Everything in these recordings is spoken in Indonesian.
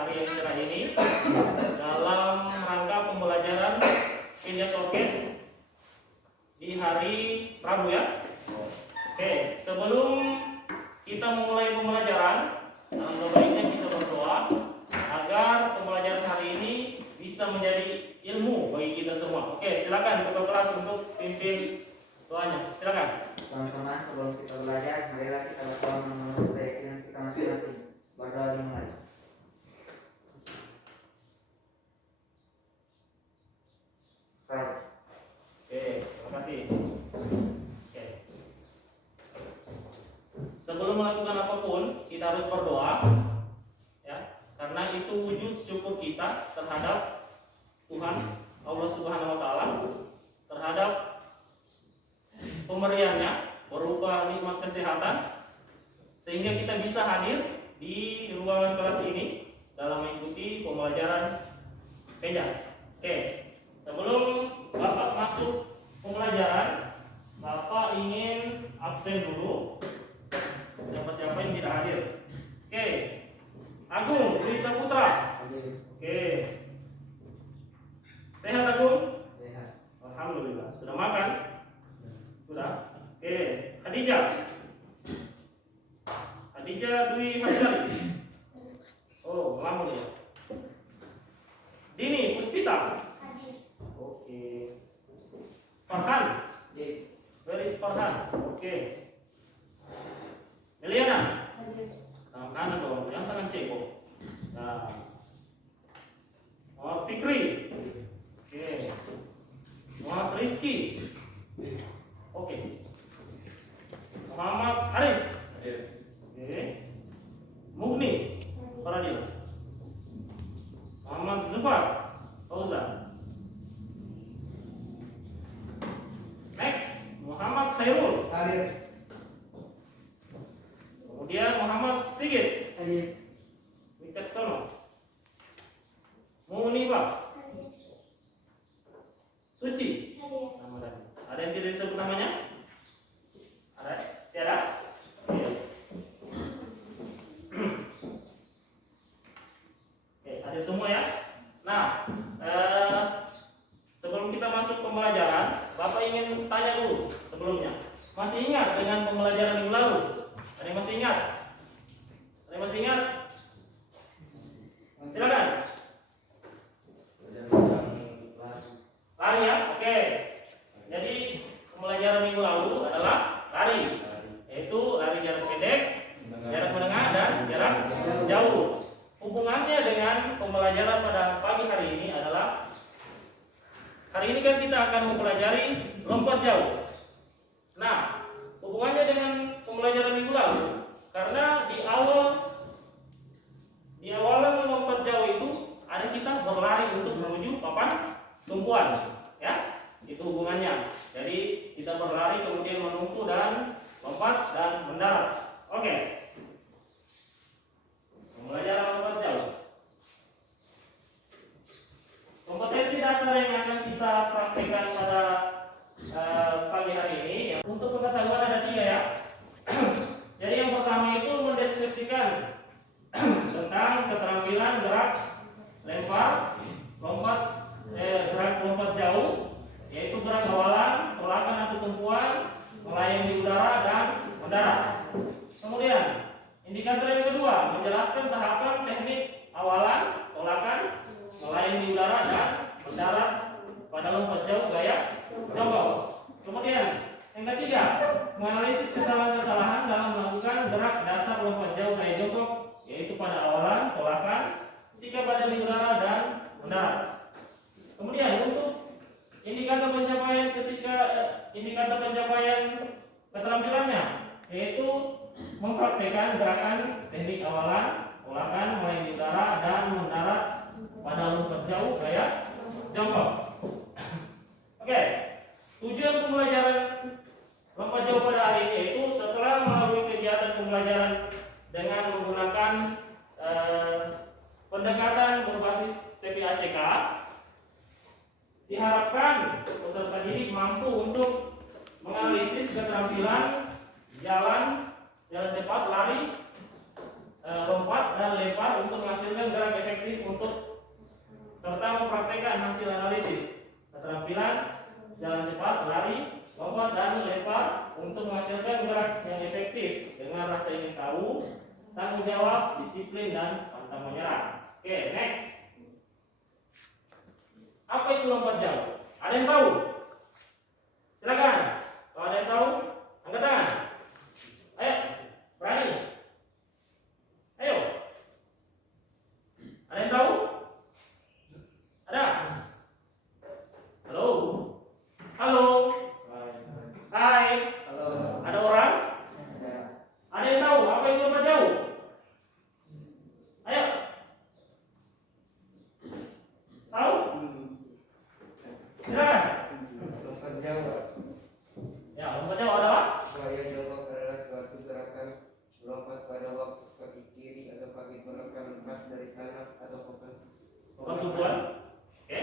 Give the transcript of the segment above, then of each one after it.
hari yang cerah ini dalam rangka pembelajaran Penjas Orkes di hari Rabu ya. Oke, sebelum kita memulai pembelajaran, alangkah baiknya kita berdoa agar pembelajaran hari ini bisa menjadi ilmu bagi kita semua. Oke, silakan ketua kelas untuk pimpin doanya. Silakan. Teman-teman, sebelum kita belajar, marilah kita berdoa menurut keyakinan kita masing-masing. Berdoa dimulai. Start. Oke, terima kasih. Oke. Sebelum melakukan apapun, kita harus berdoa, ya, karena itu wujud syukur kita terhadap Tuhan Allah Subhanahu Wa Taala, terhadap pemberiannya berupa nikmat kesehatan, sehingga kita bisa hadir di ruangan kelas ini dalam mengikuti pembelajaran Penjas. Oke, sebelum Bapak masuk pembelajaran, Bapak ingin absen dulu. Siapa-siapa yang tidak hadir. Oke, Agung Dwi Saputra. Oke, sehat Agung? Sehat. Alhamdulillah. Sudah makan? Sudah. Oke, Khadijah. Khadijah Dwi Hasari. Oh, lama ya. Dini Puspita. Oke. Farhan. Where is Farhan? Oke. Meliana. Tangan kanan dong, jangan tangan cebok. Nah. Muhammad Fikri. Oke. Muhammad Rizky. Oke. Muhammad Arif. Oke. Mugni. Faradil. Muhammad Zufar. Fauzan. Next, Muhammad Khairul. Hadir. Kemudian Muhammad Sigit. Hadir. Wicaksono. Munifa. Suci. Nama dan. Ada yang tidak disebut namanya? Ada? Tiada? Oke. Oke, ada semua ya. Nah, sebelum kita masuk pembelajaran, Bapak ingin tanya dulu sebelumnya. Masih ingat dengan pembelajaran minggu lalu? Ada yang masih ingat? Ada yang masih ingat? Silakan. Lari ya, oke. Jadi pembelajaran minggu lalu adalah lari, yaitu lari jarak pendek, jarak menengah, dan jarak jauh. Hubungannya dengan pembelajaran pada pagi hari ini adalah, hari ini kan kita akan mempelajari lompat jauh. Nah, hubungannya dengan pembelajaran minggu lalu, karena di awalan lompat jauh itu ada kita berlari untuk menuju papan tumpuan, ya, itu hubungannya. Jadi kita berlari kemudian menumpu dan lompat dan mendarat. Oke. Pembelajaran lompat jauh. Kompetensi dasar yang akan kita praktekkan pada pagi hari ini, ya, untuk pengetahuan ada 3 ya. Jadi yang pertama itu mendeskripsikan tentang keterampilan gerak lempar, gerak lompat jauh, yaitu gerak awalan, tolakan atau tumpuan, melayang di udara dan mendarat. Kemudian indikator yang kedua menjelaskan tahapan teknik awalan, tolakan, melayang di udara dan mendarat pada lompat jauh gaya jongkok. Kemudian yang ketiga menganalisis kesalahan-kesalahan dalam melakukan gerak dasar lompat jauh gaya jongkok, yaitu pada awalan, tolakan, sikap pada di udara dan mendarat. Kemudian untuk indikator pencapaian keterampilannya, yaitu mempraktekkan gerakan teknik awalan, tolakan, melayang di udara dan mendarat pada lompat jauh gaya jongkok. Oke, tujuan pembelajaran lompat jauh pada hari ini yaitu setelah melalui kegiatan pembelajaran dengan menggunakan pendekatan berbasis TPACK, diharapkan peserta didik mampu untuk menganalisis keterampilan jalan cepat, lari, lompat dan lempar untuk menghasilkan gerak efektif untuk serta mempraktekkan hasil analisis keterampilan jalan cepat, lari, lompat, dan lempar untuk menghasilkan gerak yang efektif dengan rasa ingin tahu, tanggung jawab, disiplin, dan pantang menyerah. Oke, next. Apa itu lompat jauh? Ada yang tahu? Silakan. Kalau ada yang tahu, angkat tangan. Ayo, berani. Ayo. Ada yang tahu? Ada? Halo. Halo. Hai. Halo. Ada orang? Ada yang tahu apa itu lompat jauh? Ayo. Tahu? Silakan. Lompat jauh. Ya, lompat jauh adalah Gaya jongkok adalah suatu gerakan melompat pada waktu kaki kiri atau kaki kanan lepas dari tanah atau papan. lompat tumpuan. Oke.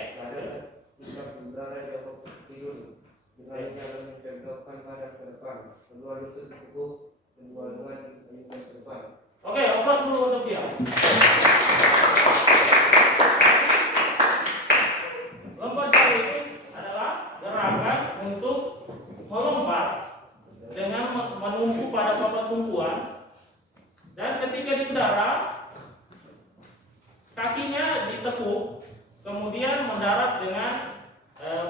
Sikap udara jongkok tidur dengan jalan menjatuhkan pada ke depan, kedua lutut tekuk, kedua lengan diayunkan ke depan. Oke, opas dulu untuk dia. Lompat jauh itu adalah gerakan untuk melompat dengan menumpu pada papan tumpuan, dan ketika di udara kakinya ditekuk, kemudian mendarat dengan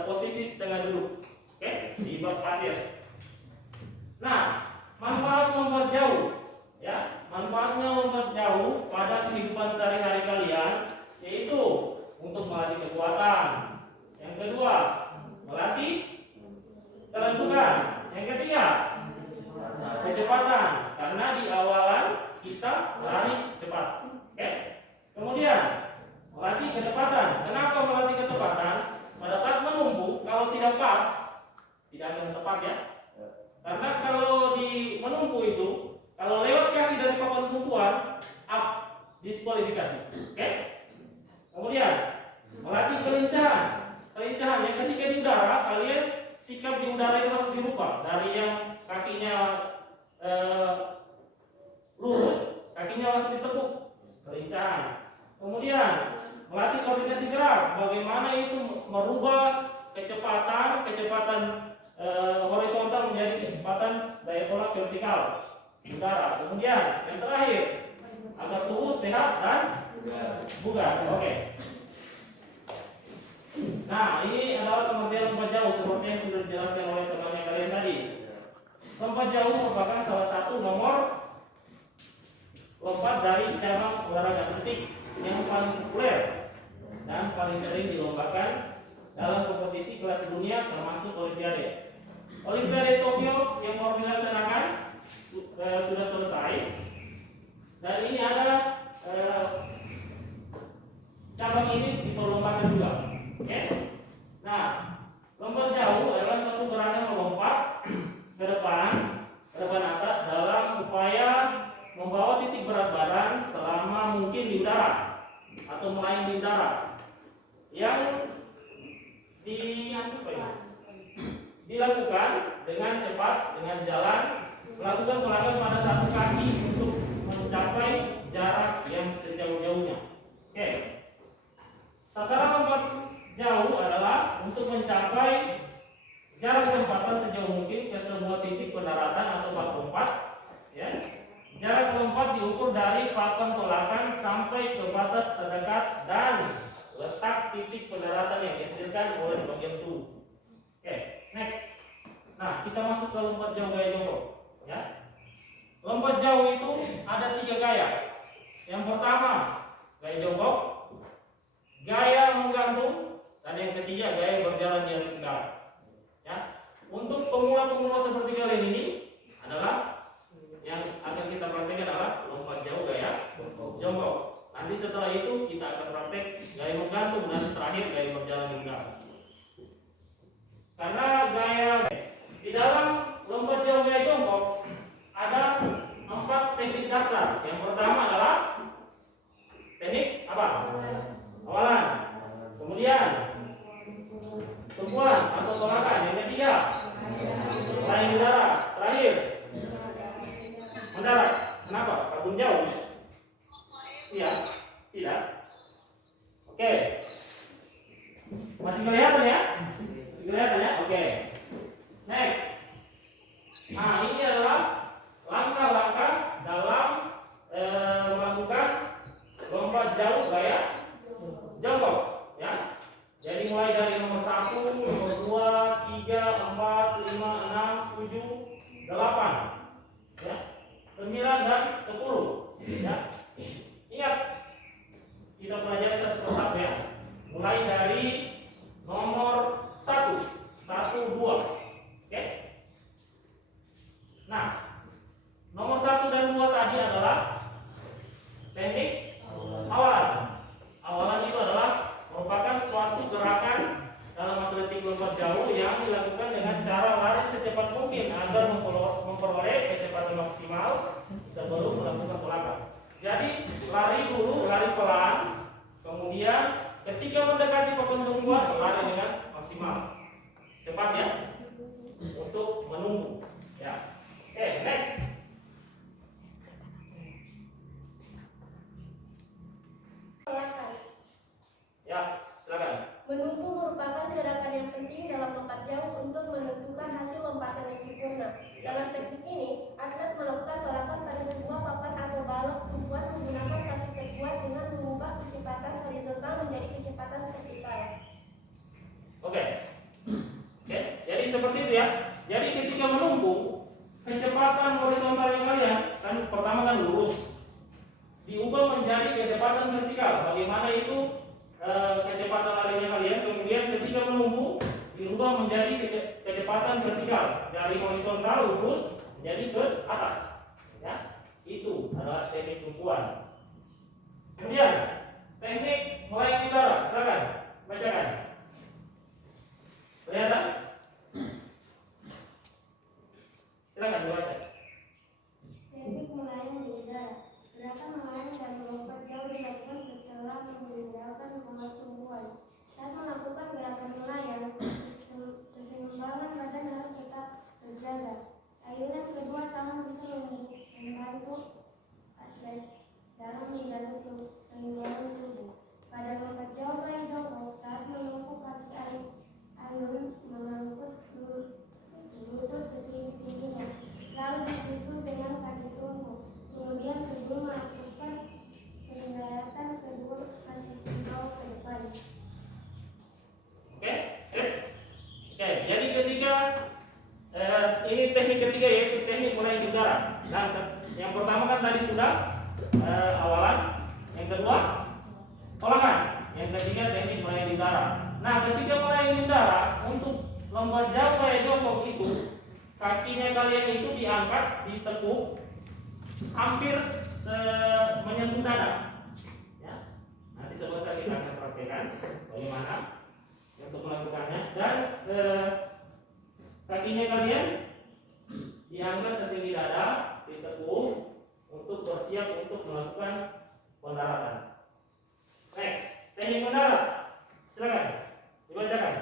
posisi setengah duduk, oke, di bak pasir. Nah, manfaat lompat jauh, ya, manfaatnya lompat jauh pada kehidupan sehari-hari kalian yaitu untuk melatih kekuatan. Yang kedua, melatih kelenturan. Yang ketiga, kecepatan, karena di awalan kita lari cepat. Oke. Kemudian melatih kecepatan. Kenapa melatih kecepatan? Pada saat menumpu, kalau tidak pas, tidak akan tepat, ya. Karena kalau di menumpu itu, kalau lewat kaki dari papan tumpuan, up, diskualifikasi. Oke. Kemudian melatih kelincahan. Kelincahan yang ketika di udara, kalian sikap di udara itu harus dirubah dari yang kakinya lurus, kakinya harus ditekuk, kelincahan. Kemudian melatih koordinasi gerak, bagaimana itu merubah kecepatan horizontal menjadi kecepatan diagonal vertikal di udara. Kemudian yang terakhir, agar tubuh sehat dan bugar. Oke. Nah, ini adalah pengertian lompat jauh seperti yang sudah dijelaskan oleh teman kalian tadi. Lompat jauh merupakan salah satu nomor lompat dari cabang olahraga penting yang paling populer dan paling sering dilombakan dalam kompetisi kelas dunia termasuk Olimpiade. Olimpiade Tokyo yang baru dilaksanakan sudah selesai, dan ini ada cabang ini diperlombakan juga. Oke. Nah, lompat jauh adalah suatu gerakan melompat ke depan atas dalam upaya membawa titik berat badan selama mungkin di udara atau melayang di udara, yang dilakukan dengan cepat dengan jalan, melakukan gerakan pada satu kaki untuk mencapai jarak yang sejauh-jauhnya. Oke. Sasaran lompat jauh adalah untuk mencapai jarak lompatan sejauh mungkin ke sebuah titik pendaratan atau bak lompat, ya. Jarak lompat diukur dari papan tolakan sampai ke batas terdekat dan letak titik pendaratan yang dihasilkan oleh bagian tubuh. Oke, next. Nah, kita masuk ke lompat jauh gaya jongkok, ya. Lompat jauh itu ada 3 gaya. Yang pertama, gaya jongkok, gaya menggantung, dan yang ketiga gaya berjalan di atas segala. Ya, untuk pemula-pemula seperti kalian ini adalah yang akan kita praktekkan adalah lompat jauh gaya jongkok. Nanti setelah itu kita akan praktek gaya menggantung dan terakhir gaya berjalan di udara. Karena gaya di dalam lompat jauh gaya jongkok ada 4 teknik dasar. Yang pertama adalah teknik apa? Awalan. Kemudian tumpuan atau tolakan. Yang ketiga, melayang di udara. Terakhir, mendarat. Kenapa? Kabun jauh? Iya, tidak. Oke. Masih kelihatan ya? Masih kelihatan ya? Oke. Next. Nah, ini adalah langkah-langkah dalam melakukan lompat jauh gaya jongkok ya. Jadi mulai dari nomor 1, nomor 2, 3, 4, 5, 6, 7, 8 ya. 9 dan 10 ya. Ingat, kita pelajari satu persatu ya. Mulai dari nomor 1, 1, 2. Oke. Nah, nomor 1 dan 2 tadi adalah teknik awalan. Awalan itu adalah merupakan suatu gerakan dalam atletik lompat jauh yang dilakukan dengan cara lari secepat mungkin agar memperoleh kecepatan maksimal sebelum melakukan olahraga. Jadi lari dulu, lari pelan, kemudian ketika mendekati papan tumpuan lari dengan maksimal. Cepat ya, untuk menunggu. Ya, oke, next. Ya, silakan. Menunggu merupakan gerakan yang penting dalam lompat jauh untuk menentukan hasil lompatan yang sempurna. Dalam teknik ini, atlet melakukan tolakan pada sebuah papan atau balok tumpuan menggunakan kaki terkuat dengan mengubah kecepatan horizontal menjadi kecepatan vertikal. Oke. Oke, jadi seperti itu ya. Jadi ketika menunggu, kecepatan horizontalnya kalian kan pertama kan lurus, diubah menjadi kecepatan vertikal. Bagaimana itu kecepatan larinya kalian? Kemudian ketika menunggu, diubah menjadi kecepatan vertikal dari horizontal lurus menjadi ke atas. Ya, itu adalah teknik tumpuan. Kemudian teknik melayang udara. Silakan bacakan. Kelihatan? Silakan dibaca. Teknik melayang di udara. Gerakan melayang dan melompat jauh dilakukan setelah meninggalkan papan tumpuan. Saat melakukan gerakan melayang, keseimbangan badan harus tetap terjaga. Ayunan kedua tangan bisa membantu atlet dalam menjaga keseimbangan tubuh. Pada lompat jauh gaya jongkok, saat menempuh kaki ayun mengangkut lutut setinggi-tingginya, lalu disusul dengan kaki tunggu. Kemudian sebelum melakukan pendaratan kedua kaki dibawa ke depan. Oke, sip. Oke, jadi ketika ini teknik ketiga yaitu teknik melayang udara. Nah, yang pertama kan tadi sudah awalan, yang kedua tolakan, yang ketiga teknik melayang udara. Nah, ketika melayang udara untuk lompat jauh gaya jongkok itu kakinya kalian itu diangkat, ditekuk hampir menyentuh dada. Ya. Nanti sebentar kita akan praktekkan bagaimana untuk melakukannya, dan kakinya kalian diangkat setinggi dada, ditekuk untuk bersiap untuk melakukan pendaratan. Next, teknik mendarat. Silakan dibacakan.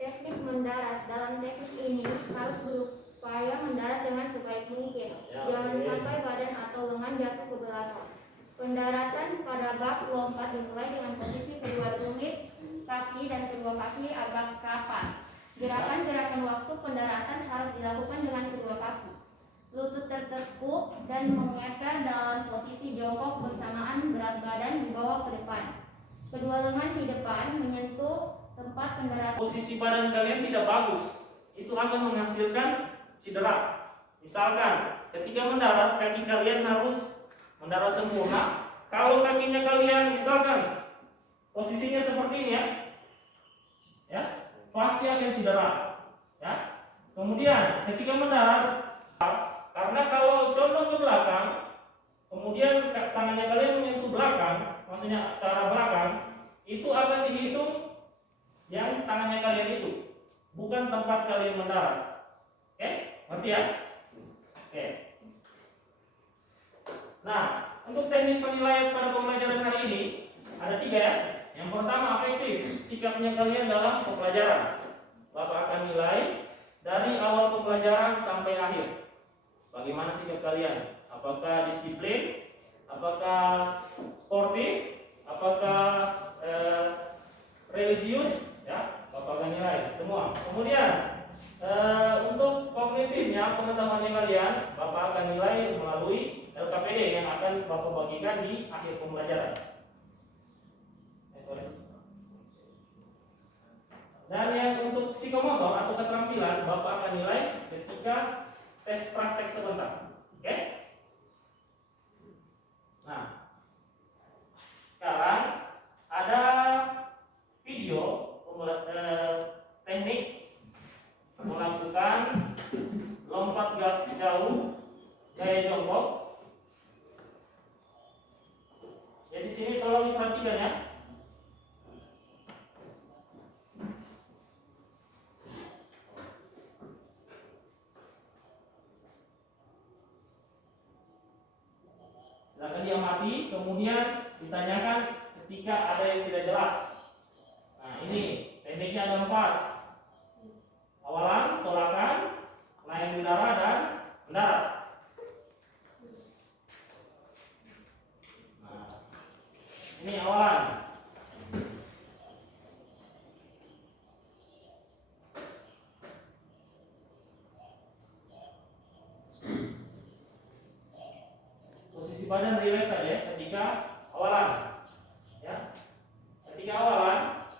Teknik mendarat. Dalam teknik ini harus berupaya mendarat dengan sebaik mungkin. Jangan sampai badan atau lengan jatuh ke belakang. Pendaratan pada bak lompat dimulai dengan posisi kedua tumit kaki dan kedua kaki agak rapat. Gerakan-gerakan waktu pendaratan harus dilakukan dengan kedua kaki. Lutut tertekuk dan mengeker dalam posisi jongkok bersamaan berat badan dibawa ke depan. Kedua lengan di depan menyentuh tempat pendaratan. Posisi badan kalian tidak bagus, itu akan menghasilkan cedera. Misalkan ketika mendarat, kaki kalian harus mendarat sempurna. Kalau kakinya kalian misalkan posisinya seperti ini ya, pasti akan cedera. Ya. Kemudian ketika mendarat, karena kalau condong ke belakang, kemudian tangannya kalian menyentuh belakang, maksudnya ke arah belakang, itu akan dihitung yang tangannya kalian itu, bukan tempat kalian mendarat. Oke, ngerti ya? Oke. Nah, untuk teknik penilaian pada pembelajaran hari ini ada 3 ya. Yang pertama, afektif, sikapnya kalian dalam pembelajaran. Bapak akan nilai dari awal pembelajaran sampai akhir. Bagaimana sikap kalian? Apakah disiplin? Apakah sportif? Apakah religius, ya, Bapak akan nilai semua. Kemudian untuk kognitifnya, pengetahuannya kalian, Bapak akan nilai melalui LKPD yang akan Bapak bagikan di akhir pembelajaran. Dan yang untuk psikomotor atau keterampilan, Bapak akan nilai ketika tes praktek sebentar. Oke? Nah, sekarang ada video teknik melakukan lompat jauh gaya jongkok. Jadi sini tolong diperhatikan ya. Silakan diamati, kemudian ditanyakan ketika ada yang tidak jelas. Nah, ini tekniknya ada 4. Awalan, tolakan, layang udara, dan mendarat. Nah, ini awalan. Posisi badan rileks saja ketika awalan. Ya. Ketika awalan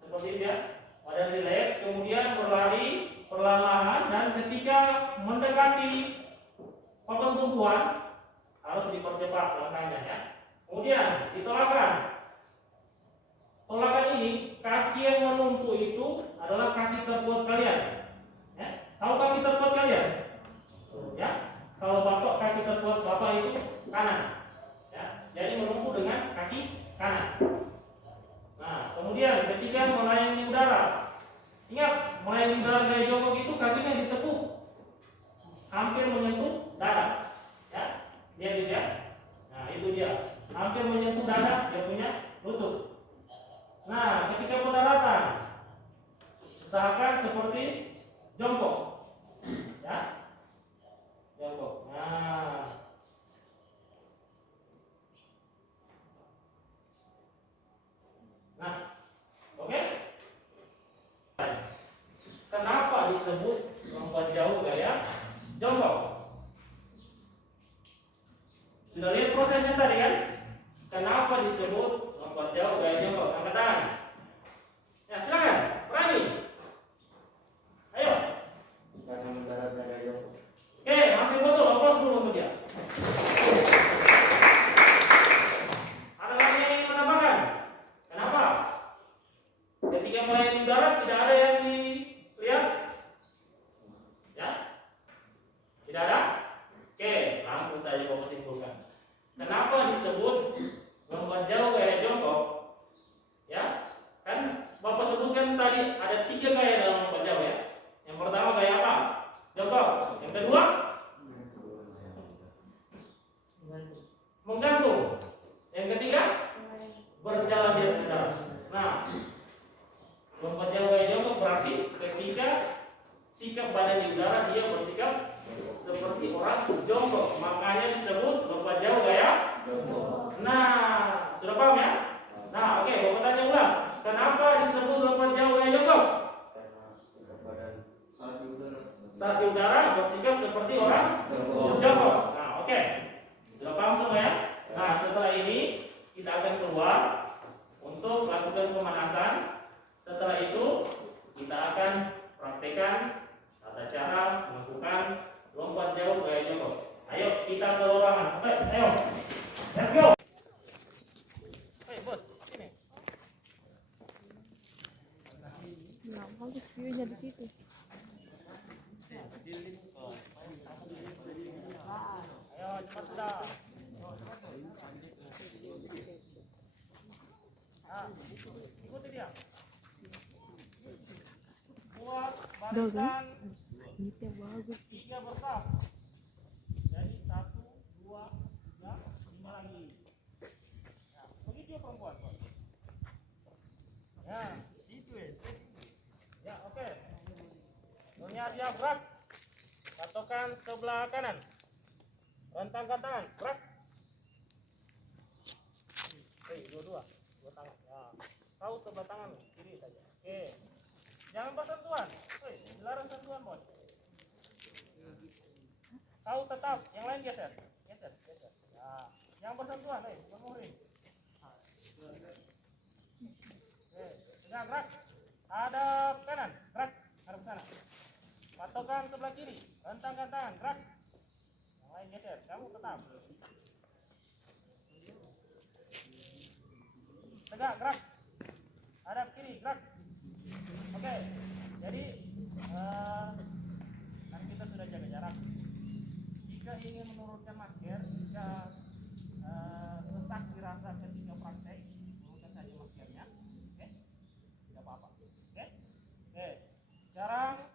seperti ini ya. Badan rileks, kemudian berlari perlahan-lahan, dan ketika mendekati papan tumpuan harus dipercepat langkahnya ya. Kemudian ditolakan. Tolakan ini, kaki yang menumpuk itu adalah kaki terkuat kalian. Ya. Tahu kaki terkuat kalian? Ya. Kalau Bapak kaki terkuat Bapak itu kanan. Ya. Jadi menumpuk dengan kaki kanan. Nah, kemudian ketika melayani udara, ingat, melayani udara gaya jongkok itu kakinya ditekuk hampir menyentuh dada. Ya, lihat ya. Nah, itu dia. Hampir menyentuh dada dia punya lutut. Nah, ketika pendaratan, usahakan seperti jongkok. Ya. Jongkok. Nah, oke. Kenapa disebut lompat jauh gaya jongkok? Sudah lihat prosesnya tadi kan? Kenapa disebut lompat jauh gaya jongkok? Angkat tangan. Ya, silakan. Berani. Ayo. Karena mendarat gaya jongkok. Oke, hampir betul. Aplaus dulu untuk dia. Ada lagi yang ingin menambahkan? Kenapa? Ketika melayani udara tidak ada yang dilihat? Ya? Tidak ada? Oke, langsung saja Bapak simpulkan. Kenapa disebut lompat jauh gaya jongkok? Ya, kan Bapak sebutkan tadi ada 3 gaya dalam lompat jauh ya. Yang pertama gaya apa? Jongkok. Yang kedua? Menggantung. Yang ketiga? Berjalan di atas udara. Nah, lompat jauh gaya jongkok berarti ketika sikap badan di udara dia bersikap seperti orang jongkok, makanya disebut lompat jauh gaya jongkok. Nah, sudah paham ya? Nah, oke, Bapak tanya ulang. Kenapa disebut lompat jauh gaya jongkok? Saat di udara bersikap seperti orang jongkok. Nah, oke. Sudah paham semua ya? Nah, setelah ini kita akan keluar untuk lakukan pemanasan. Setelah itu kita akan praktekkan tata cara melakukan lompat jauh gaya jongkok. Ayo kita ke ruangan. Oke, ayo. Let's go. Hey, bos, sini. Nah, bagus view-nya di situ. Ayo, cepat sudah. Nah, ikuti dia. Buat barisan Ini teh bagus. 3 bersama. Jadi 1, 2, 3, 5 lagi. Nah, begitu ya perempuan. Ya, itu ya. Ya, oke. Dunia siap, gerak. Patokan sebelah kanan. Rentangkan tangan, gerak. Dua tangan. Ya. Kau sebelah tangan kiri saja. Oke. Jangan bersentuhan. Woi, dilarang sentuhan, Bos. Kau tetap, yang lain geser. Geser. Nah, jangan bersentuhan, bukan muhrim. Oke, tegak, gerak. Hadap kanan, gerak. Hadap sana. Patokan sebelah kiri, rentangkan tangan, gerak. Yang lain geser, kamu tetap. Tegak, gerak. Hadap kiri, gerak. Oke, jadi kan kita sudah jaga jarak. Jika ingin menurunkan masker, jika sesak dirasa ketika praktek, turunkan saja maskernya. Oke, tidak apa-apa. Oke, sekarang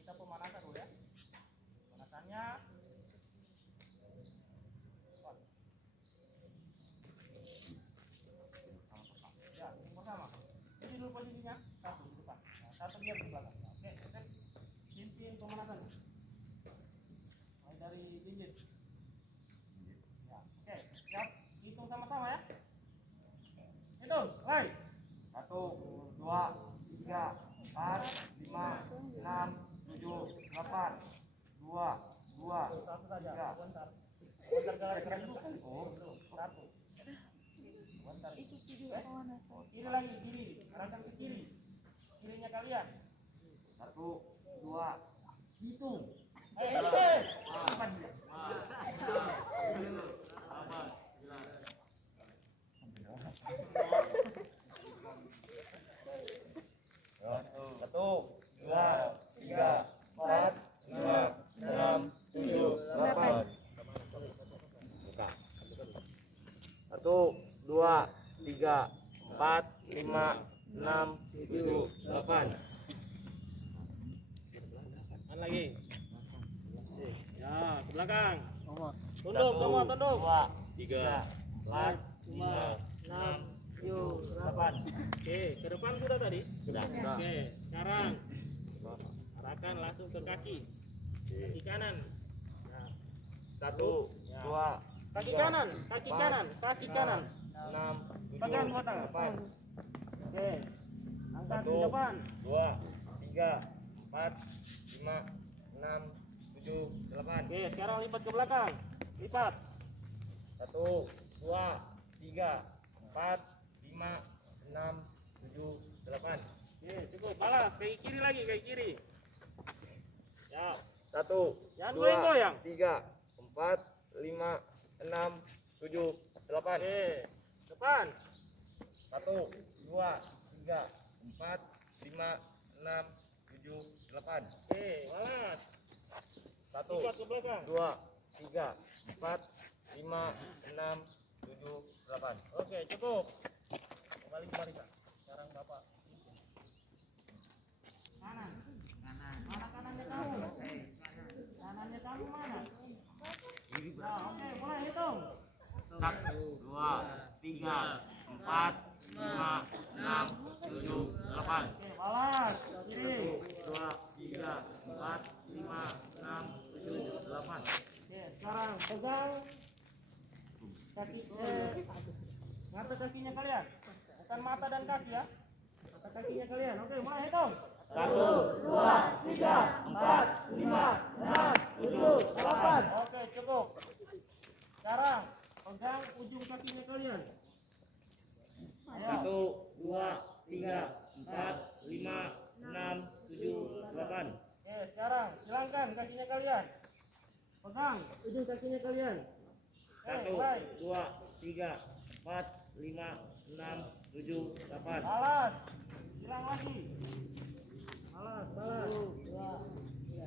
kita pemanasan dulu ya. Pemanasannya. Ya, yang pertama. Ini dulu posisinya. Satu di depan. Nah, satu biar di belakang. Oke, set. Pimpin pemanasan. Mulai dari jinjit. Ya, oke. Siap. Hitung sama-sama ya. Hitung. Mulai. 1, 2, 3, 4, 5, 6, 7, 8. 2, 2, 3. Bentar gerak dulu. Oh, 1. Bentar. Itu video mana? Kiri lagi, kiri. Arahkan ke kiri. Kirinya kalian. 1, 2. Hitung. Satu, dua, tiga, 4, 5, 6, 7, 8. Buka. 1, 2, 3, 4, 5, 6, 7, 8. Mana lagi? Ya, ke belakang. Tunduk semua, tunduk. 2, 3, 4, 5, 6, 7, 8. Oke, ke depan sudah tadi? Sudah. Oke, sekarang arahkan langsung ke kaki. Kaki kanan. Nah, 1, 2, kaki kanan, kaki kanan, kaki kanan. 6, 7, Pegang dua tangan. 8. Oke, angkat di 1, depan. 2, 3, 4, 5, 6, 7, 8. Oke, sekarang lipat ke belakang. Lipat. 1, 2, 3, 4, 5, 6, 7, 8. Oke, cukup. Balas, kaki kiri lagi, kaki kiri. Ya. 1, Jangan 2, goyang-goyang. 3, 4, 5, 6, 7, 8. Oke, depan. 1, 2, 3, 4, 5, 6, 7, 8. Oke, balas. 1, Lipat ke belakang. 2, 3, 4, 5, 6, 7, 8. Oke, cukup. Kembali ke barisan. Sekarang Bapak. Kanan. Mana kanannya kamu? Kanannya kamu mana? Nah, oke, mulai hitung. 1, 2, 3, 4, 5, 6, 7, 8. Oke, balas. Kiri. 2, 3, 4, 5, 6, 7, 8. Oke, sekarang pegang kaki mata kakinya kalian. Bukan mata dan kaki ya. Mata kakinya kalian. Oke, mulai hitung. 1, 2, 3, 4, 5, 6, 7, 8. Oke, cukup. Sekarang pegang ujung kakinya kalian. Ayo. 1, 2, 3, 4, 5, 6, 7, 8. Oke, sekarang silangkan kakinya kalian. Pegang ujung kakinya kalian. Oke, 1, mulai. 2, 3, 4, 5, 6, 7, 8. Balas. Silang lagi. Balas, balas.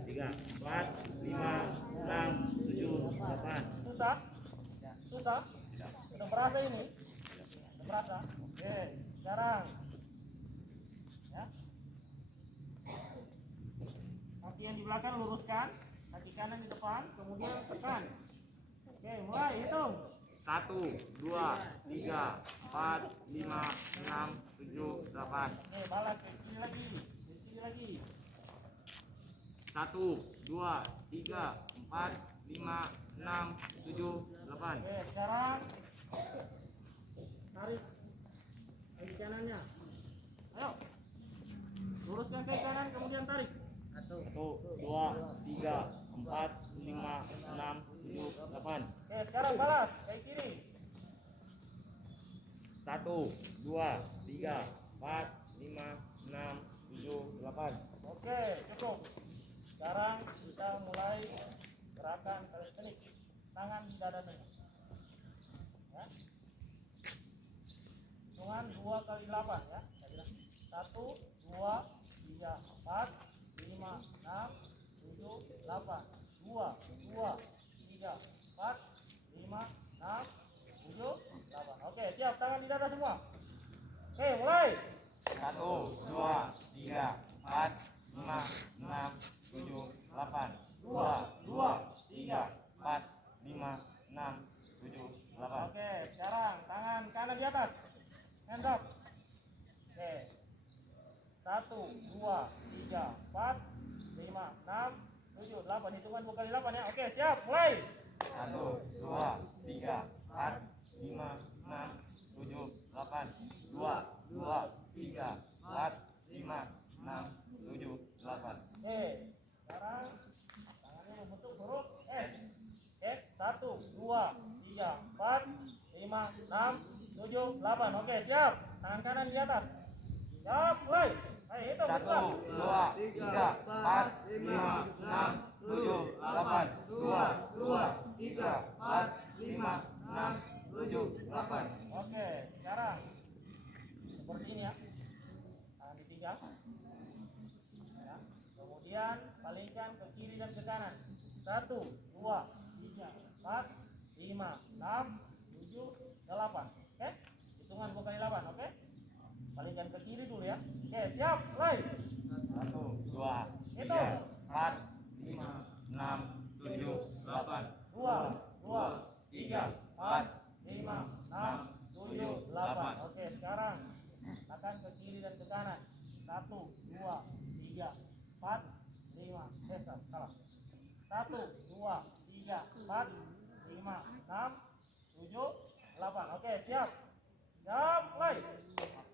3, 4, 5, 6, 7, 8. Susah? Susah? Udah berasa ini? Udah berasa? Oke, sekarang ya. Kaki yang di belakang luruskan, kaki kanan di depan, kemudian tekan. Oke, mulai hitung. 1, 2, 3, 4, 5, 6, 7, 8. Oke, balas ke kiri lagi. Ke kiri lagi. 1, 2, 3, 4, 5, 6, 7, 8. Oke, sekarang tarik kaki kanannya. ke kanan kemudian tarik. 1, 2, 3, 4, 5, 6, 7, 8. Oke, sekarang balas ke kiri. 1, 2, 3, 4, 5, 6, 7, 8. Oke, cukup. Sekarang kita mulai gerakan kalisthenik. Tangan di dada tengah. Ya. Hitungan 2 kali 8 ya. 1, 2, 3, 4, 5, 6, 7, 8. 2, 2, 3, 4, 5, 6, 7, 8. Oke, siap. Tangan di dada semua. Oke, mulai. 1, 2, 3, 4, 5, 6, 7, 8. 2, 2, 3, 4, 5, 6, 7, 8. Oke, sekarang tangan kanan di atas. Hands up. Oke. 1, 2, 3, 4, 5, 6, 7, 8. Hitungan 2 kali 8 ya. Oke, siap. Mulai. 1, 2, 3, 4, 5, 6, 7, 8. 2, 2, 3, 4, 5, 6, 7, 8. Oke. Sekarang tangannya membentuk huruf S. Oke. 1, 2, 3, 4, 5, 6, 7, 8. Oke, siap. Tangan kanan di atas. Siap. Mulai. Ayo hitung. 1, 2, 3, 4, 5, 6, 7, 8. 2, 2, 3, 4, 5, 6, 7, 8. Oke, sekarang seperti ini ya. Tangan dipinggang. Ya. Kemudian palingkan ke kiri dan ke kanan. 1, 2, 3, 4, 5, 6, 7, 8. Oke? Hitungan 2 kali 8, oke? Palingkan ke kiri dulu ya. Oke, siap. Mulai. 1, 2, Hitung. 3, 4, 5, 6, 7, 8. 2, 2, 3, 4, 5, 6, 7, 8. Oke, sekarang tekan ke kiri dan ke kanan. 1, 2, 3, 4, 5. Salah. 1, 2, 3, 4, 5, 6, 7, 8. Oke, siap. Siap, mulai.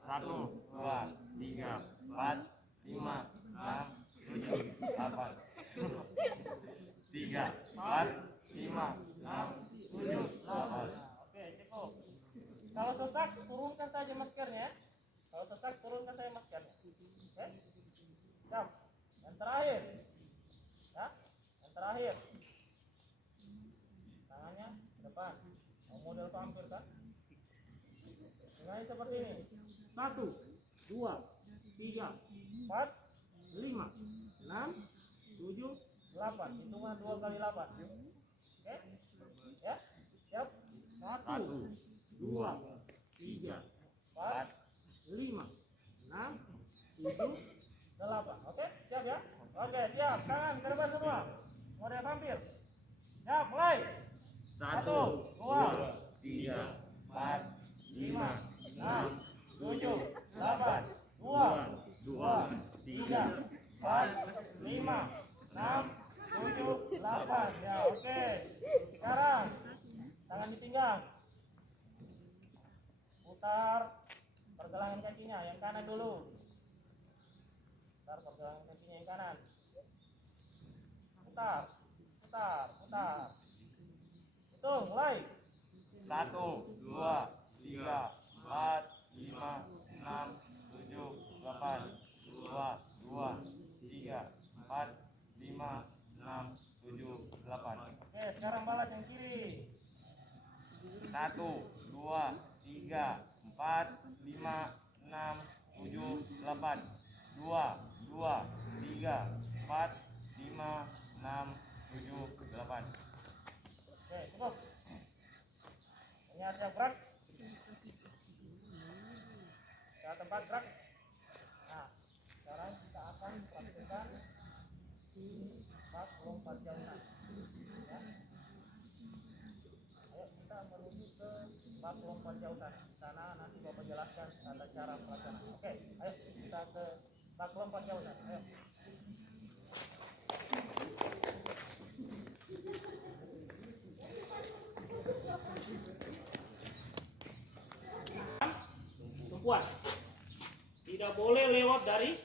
1, 2, 3, 4, 5, 6, 7, 8. 3, 4, 5, 6, 7, 8. Oke, cukup. Kalau sesak, turunkan saja maskernya. Kalau sesak, turunkan saja maskernya. Oke? Siap. Yang terakhir. Ya, yang terakhir. Tangannya ke depan. Mau model vampir kan? Mulai seperti ini. 1, 2, 3, 4, 5, 6, 7, 8. Hitungan 2 kali 8. Oke? Ya? Siap? 1, 2, 3, 4, 5, 6, 7, 8. Oke? Siap ya? Oke, siap. Tangan ke depan semua. Model vampir. Siap, mulai. 1, 2, 3, 4, 5, 6, 7, 8. 2, 2, 3, 4, 5, 6, 7, 8. Ya, oke. Sekarang tangan di pinggang. Putar pergelangan kakinya, yang kanan dulu. Putar pergelangan kakinya yang kanan. Putar, putar, putar. Hitung, mulai. 1, 2, 3, 4, 5, 6, 7, 8. 2, 2, 3, 4, 5, 6, 7, 8. Oke, sekarang balas yang kiri. 1, 2, 3, 4, 5, 6, 7, 8. 2, 2, 3, 4, 5, 6, 7, 8. Oke, cukup. Ini hasil gerak. Ke tempat gerak. Nah, sekarang kita akan praktikkan bak lompat jauhan. Ya. Ayo kita menuju ke bak lompat jauhan. Di sana nanti Bapak jelaskan tata cara pelaksanaan. Oke, ayo kita ke bak lompat jauhan. Ayo. Tumpuan. Tidak boleh lewat dari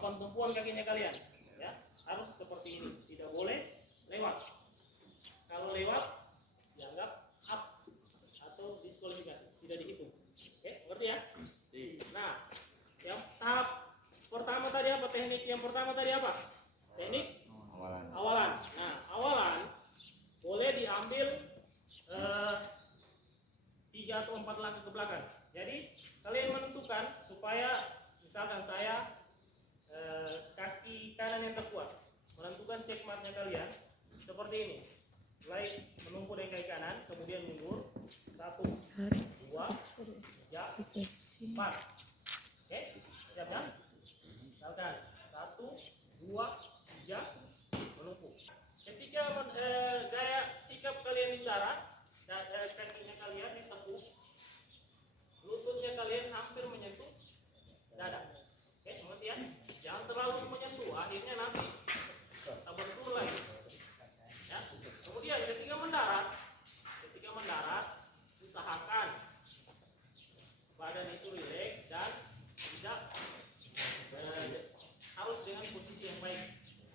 papan tumpuan kakinya kalian. Ya, harus seperti ini. Tidak boleh lewat. Kalau lewat, dianggap up atau diskualifikasi, tidak dihitung. Oke, ngerti ya? Nah, yang tahap pertama tadi apa? Teknik yang pertama tadi apa? Teknik awalan. Nah, awalan boleh diambil 3 atau 4 langkah ke belakang. Jadi kalian menentukan supaya misalkan saya kaki kanan yang terkuat, menentukan checkmarknya kalian seperti ini. Mulai menumpuk dari kaki kanan, kemudian mundur 1, 2, 3, 4. Oke, siap ya? Misalkan 1, 2, 3, menumpuk. Ketika gaya sikap kalian di darat, kakinya kalian ditekuk, lututnya kalian hampir menyentuh dada. Oke, kemudian jangan terlalu menyentuh, akhirnya nanti terbentur lagi. Ya. Kemudian ketika mendarat, usahakan badan itu rileks dan tidak harus dengan posisi yang baik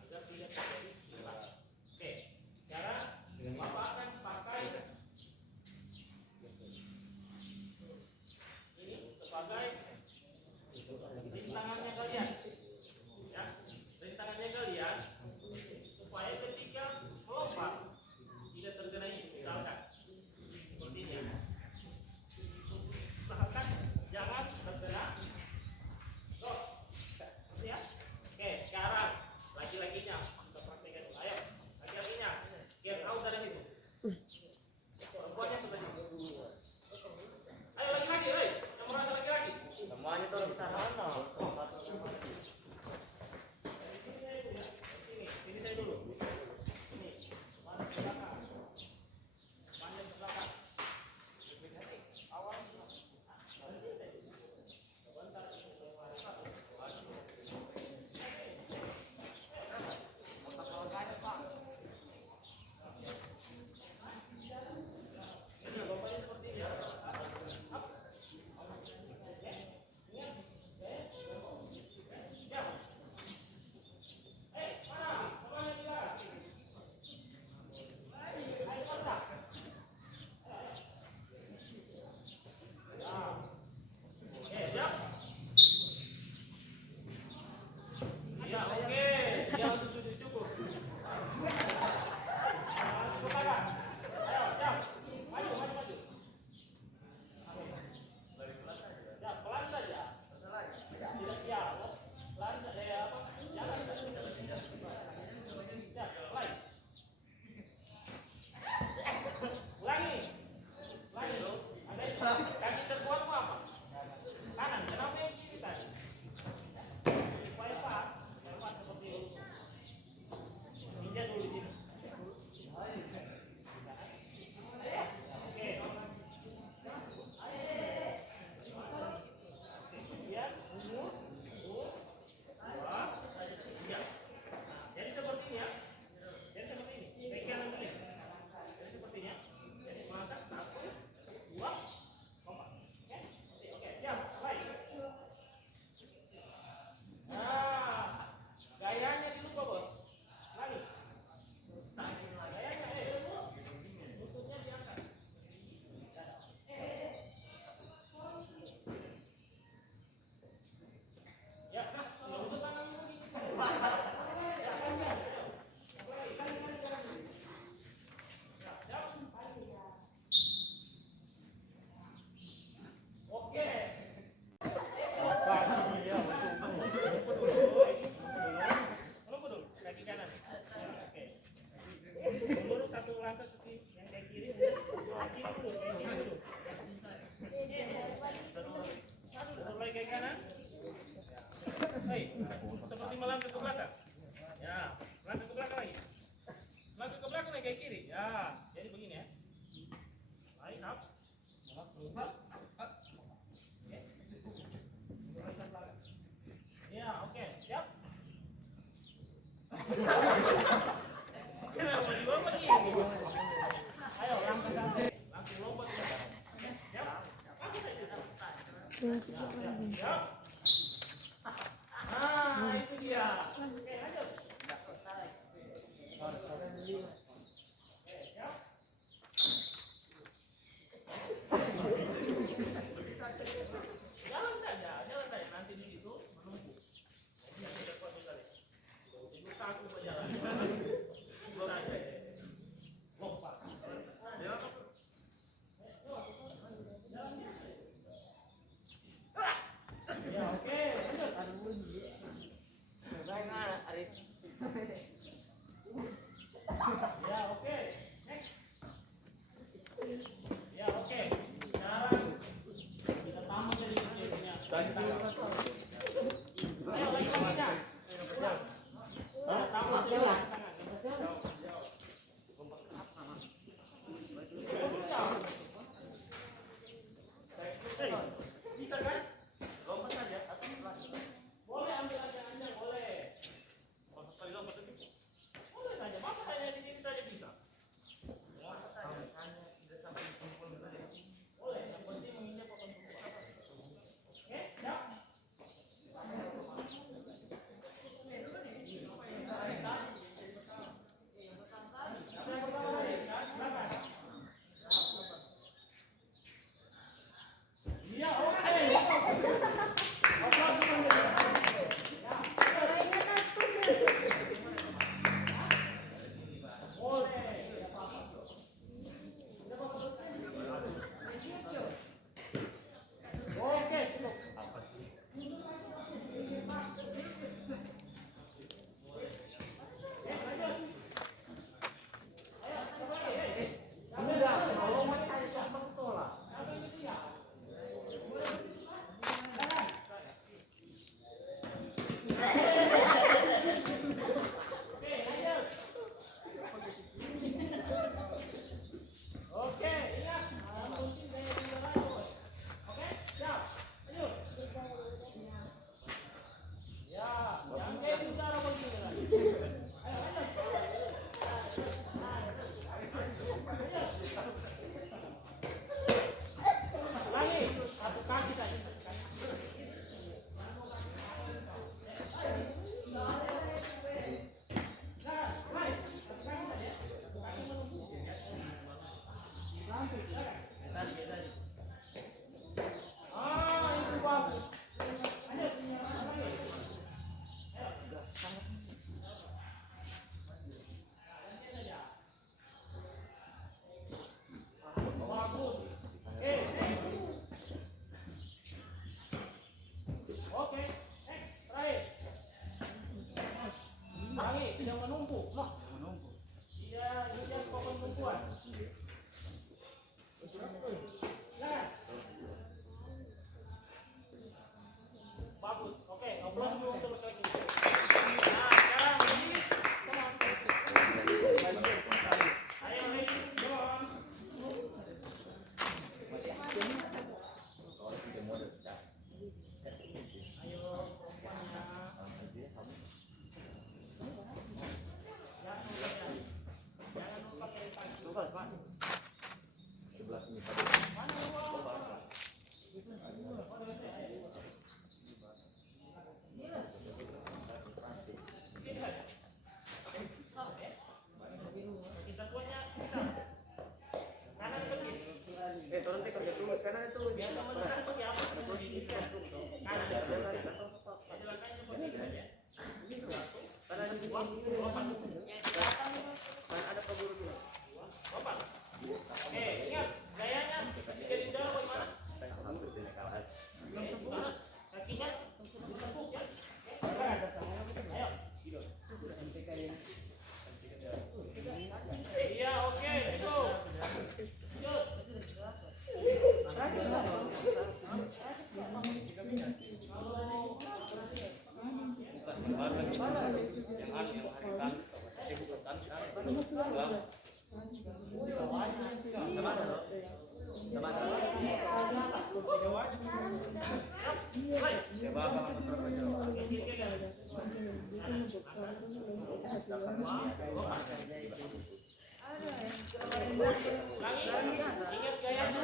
agar tidak terjadi berat. Oke, sekarang Bapak akan pakai ini sebagai rintangannya kalian. Ya, rintangannya kalian supaya ketika melompat tidak terkena ini. Misalkan seperti ini. Usahakan jangan terkena dos. Ya. Oke, sekarang laki-lakinya kita praktekkan dulu. Ayo, laki-lakinya get out dari situ. Perempuannya seperti itu. Ayo laki-laki, yang merasa laki-laki. Semuanya turun ke sana. Sini saya dulu. Ini, mana ke belakang. Panjang ke belakang. Awal. Ya, oke. Ya, sudah cukup. Ayo, siap. Maju. Ya, pelan saja. Tidak siap. Pelan saja. Jangan. Ya, pelan. Ulangi. Ada kaki terkuat apa? Kanan. Kenapa yang kiri tadi? Supaya pas seperti itu. Injak dulu di sini. Oke. Lihat, mundur, 2, 3. Jadi seperti ini ya. Jadi seperti ini. Kaki kanan dulu. Jadi sepertinya. Jadi mengangkat 1, 2, 4. Oke, siap. Baik. Nah, gayanya dilupa bos. Lagi. Gayanya, lututnya diangkat. Ya, lutut tangan dulu. Oke. Melompat dulu, kaki kanan. Oke. Mundur 1 langkah ke kiri, yang kaki kiri. Kaki dulu. Mundur lagi kaki kanan. Seperti melangkah ke belakang. Ya, melangkah ke belakang lagi. Melangkah ke belakang lagi kaki kiri. Ya, jadi begini ya. Baik, up. Ya, oke, siap. Kenapa juga begini? Ayo, langkah sampai. Langsung lompat. Siap? Siap. Nah, Nah, itu dia. Oke, lanjut. Jalan saja, nanti di situ menunggu. Ini yang tidak kuat sekali. Itu aku berjalan. Lompat. Ya, oke, lanjut. Ya, oke. Next. Ya, oke. Sekarang kita tamu jadi videonya. Ayo, lagi ya. Tamu jalan. Bisa kan? Lompat saja. Boleh ambil aja Anda, boleh. Boleh saja, masa hanya di sini saja bisa. Boleh, yang penting menginjak potong tumbuhan. Oke, siap? Iya, oke. Oke, cukup. Oke, ingat. Mungkin gaya bicara. Oke, siap. Lanjut. Ya, yang gaya bicara begini lagi. Ayo, lanjut. Lagi, satu kaki saja. Ah, itu bagus. Bagus. Oke, next, terakhir. Lagi, tidak menumpuk. Loh. Iya, ini pokok tumpuan. Silakan. Bagus. Oke, ngobrol dulu untuk laki-laki. Nah, sekarang ladies. Come on. Ayo ladies, come on. Ayo perempuannya. Jangan lupa pakai tangan. Mana luar? Kita punya kanan ke kiri. Turun sih kerja dulu karena itu Biasa menekan seperti apa? Kanan. Jadi langkahnya seperti itu saja. karena ada Lompat. kan ada pemburu dulu. Lompat. Oke, ingat gayanya jadi dalam bagaimana? Kakinya ditepuk ya. Ayo. Iya, oke, itu. Ingat gayanya.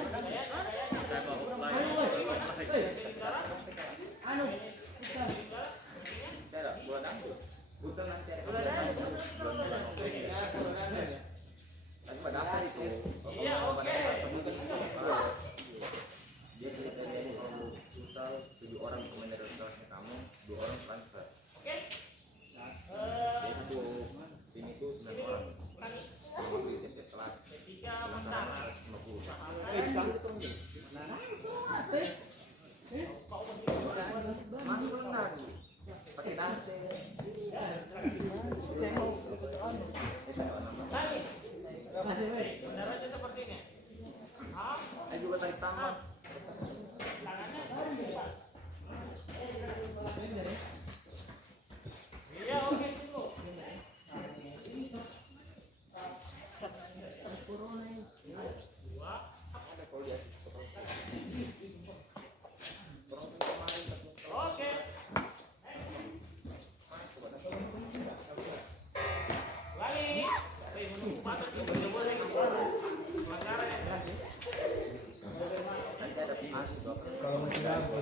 Kalau masih ragu.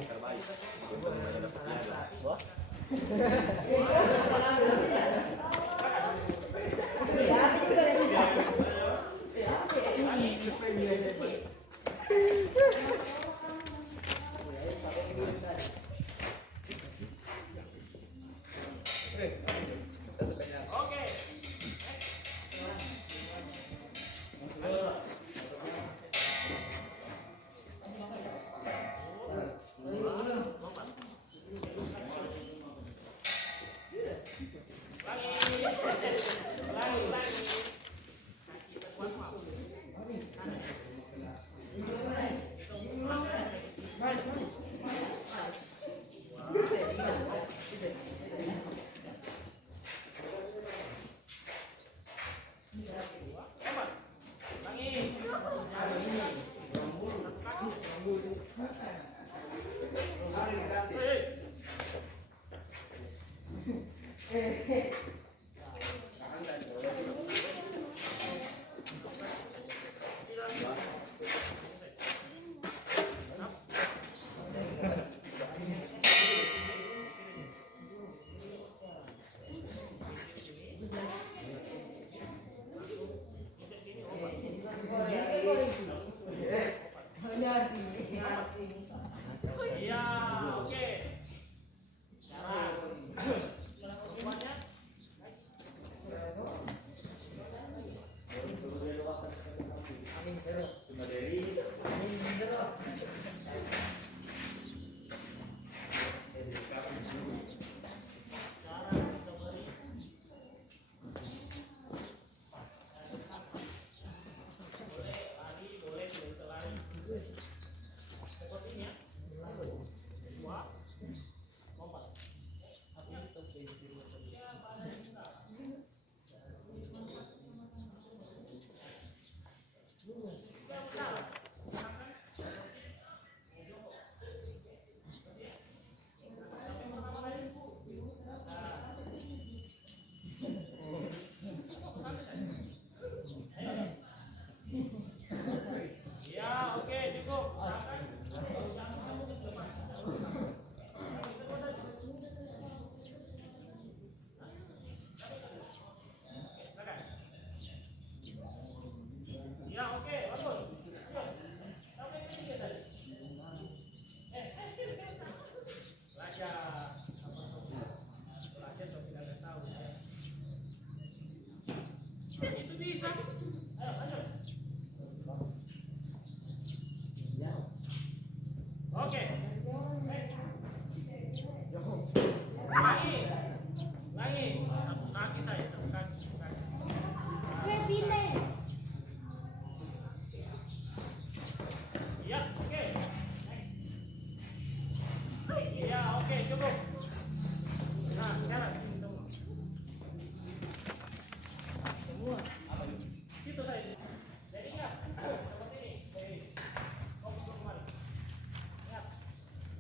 Oke. Iya, oke. Sekarang hukumannya ya, oke, cukup. Ya, oke, bagus. Sampai ketiga tadi. Belajar. Belajar kalau tidak tahu ya. Itu bisa. Ayo, lanjut. Oke. Lagi. Lagi. Satu kaki saya, satu kaki. Ya, oke. Iya, oke, cukup. Nah, sekarang semua. Semua. Itu tadi. Jadi ingat, seperti ini. Jadi, fokus kemarin. Ingat,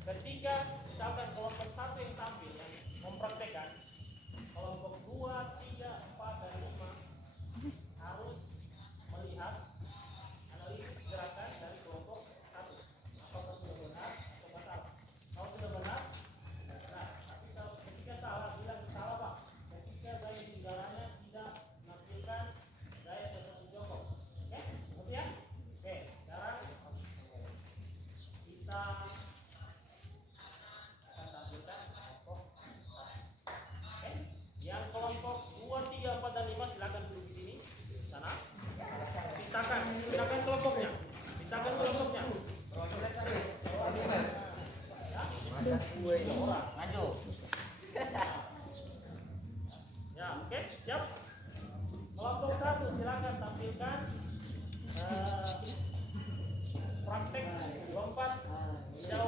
ketika misalkan kelompok 1 yang tampil yang mempraktekkan, kelompok 2, 3, 4, dan 5 harus melihat analisis gerakan dari kelompok 1. Apakah sudah benar atau salah? Kalau sudah benar, benar. Tapi kalau ketika salah, bilang salah Pak. Ketika gaya tinggalannya tidak menampilkan gaya seperti jongkok. Oke? Oke ya? Oke, sekarang kita akan tampilkan kelompok 1. Oke? Yang kelompok 2, 3, 4, dan 5 silakan duduk di sini. Di sana. Pisahkan kelompoknya. Pisahkan kelompoknya. Maju. Ya, oke, siap. Kelompok 1 silakan tampilkan praktek lompat tidak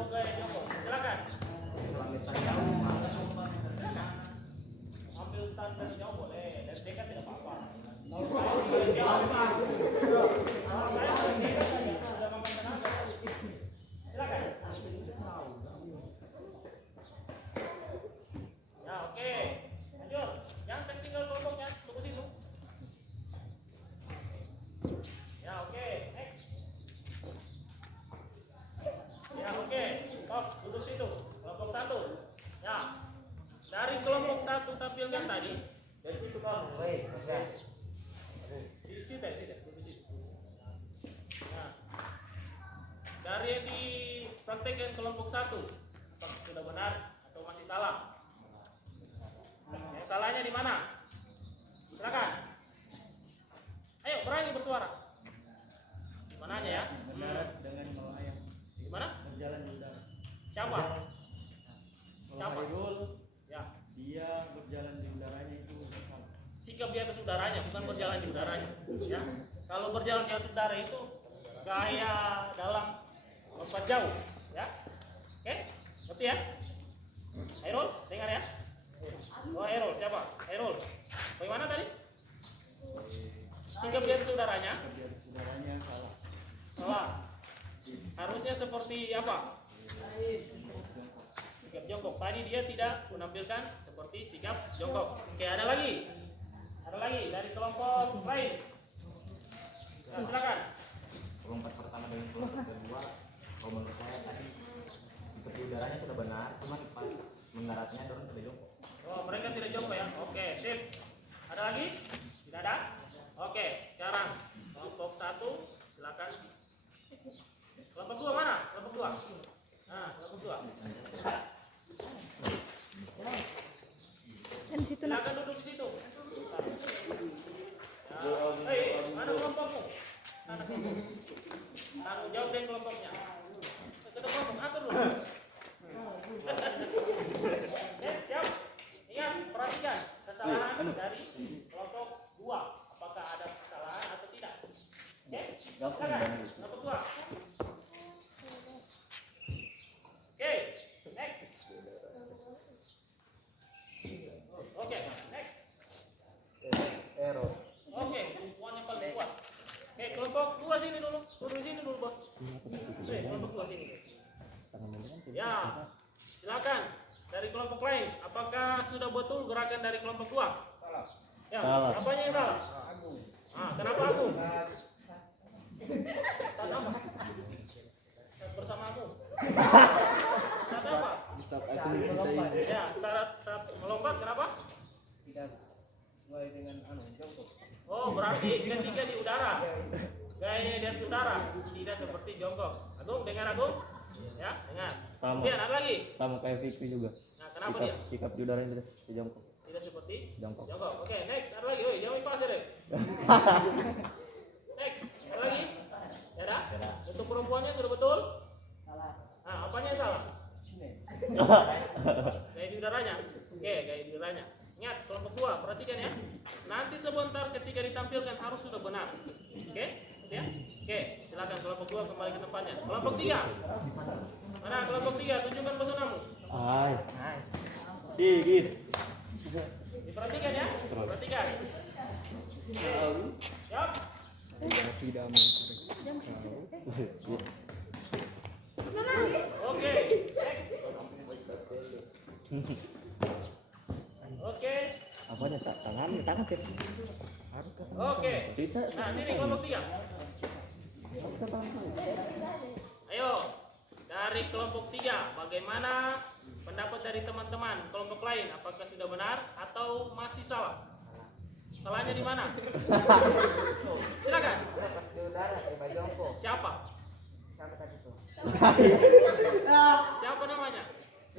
Baik, oke. Di situ. Nah, dari yang dipraktekkan kelompok 1, apakah sudah benar atau masih salah? Yang salahnya di mana? Silakan. Ayo berani bersuara. Di mananya ya? Dengan bawa ayam Di mana? berjalan di udara. Siapa? Kalau Siapa? Hairul, Ya. dia berjalan di udaranya itu salah. Sikap di atas udaranya, bukan berjalan di udaranya. Ya. Kalau berjalan di atas udara itu gaya dalam lompat jauh, ya. Oke? Ngerti ya? Hairul, dengar ya. Oh, Hairul, siapa? Hairul. Bagaimana tadi? Sikap di atas udaranya Di atas udaranya salah. salah. Harusnya seperti apa? Sikap jongkok. Tadi dia tidak menampilkan seperti sikap jongkok. Oke, ada lagi. Ada lagi dari kelompok lain. Nah, silakan. Kelompok pertama dengan kelompok kedua, kalau menurut saya tadi seperti udaranya sudah benar, cuman pas mendaratnya dorong tidak jongkok. Oh, mereka tidak jongkok ya. Oke, sip. Ada lagi? Tidak ada? Oke, sekarang kelompok 1 silakan. Kelompok 2 mana? Kelompok 2. Nah, kelompok 2. Kan di situ nak. Silakan duduk di situ. Hei, mana kelompokmu? Mana kelompok? Tanggung jawab dengan kelompoknya. Ketua kelompok, atur dulu. Siap. Ingat, perhatikan kesalahan dari kelompok 2. Apakah ada kesalahan atau tidak? Oke? Silakan. Kelompok 2. Oke, next. Oke, next. Error. Oke, tumpuan yang paling kuat. Oke, kelompok 2 sini dulu. Turun di sini dulu, Bos. Oke, kelompok 2 sini. Ya, silakan. Dari kelompok lain, apakah sudah betul gerakan dari kelompok 2? Salah. Ya, apanya yang salah? Ah, kenapa aku? Saat apa? Saat bersamamu. Saat apa? Saat aku melompat. Ya, saat melompat, kenapa? Tidak sesuai dengan jongkok. Oh, berarti ketika di udara, gayanya di atas udara, tidak seperti jongkok. Agung, dengar Agung? Ya, dengar. Sama. Kemudian ada lagi? Sama kayak Vicky juga. Nah, kenapa dia? Sikap di udaranya tidak jongkok. Tidak seperti Jongkok. jongkok. Oke, next. Ada lagi? Oi, jangan pasir deh. Next. Ada lagi? Ya dah? Untuk perempuannya sudah betul? Salah. Nah, apanya yang salah? Gaya di udaranya. Oke, gaya di udaranya. Ingat, kelompok 2, perhatikan ya. Nanti sebentar ketika ditampilkan harus sudah benar. Oke? Ya? Oke, silakan kelompok 2 kembali ke tempatnya. Kelompok 3. Mana kelompok 3? Tunjukkan pesonamu. Hai. Sigit. Diperhatikan ya. Perhatikan. Siap. Tidak Oke, next. Oke. Apa nih tangan ya? Oke. Nah, sini kelompok 3. Ayo. Dari kelompok 3, bagaimana pendapat dari teman-teman kelompok lain? Apakah sudah benar atau masih salah? Salahnya di mana? Silakan. Pas di udara, jongkok. Siapa? Siapa tadi tuh? Siapa namanya?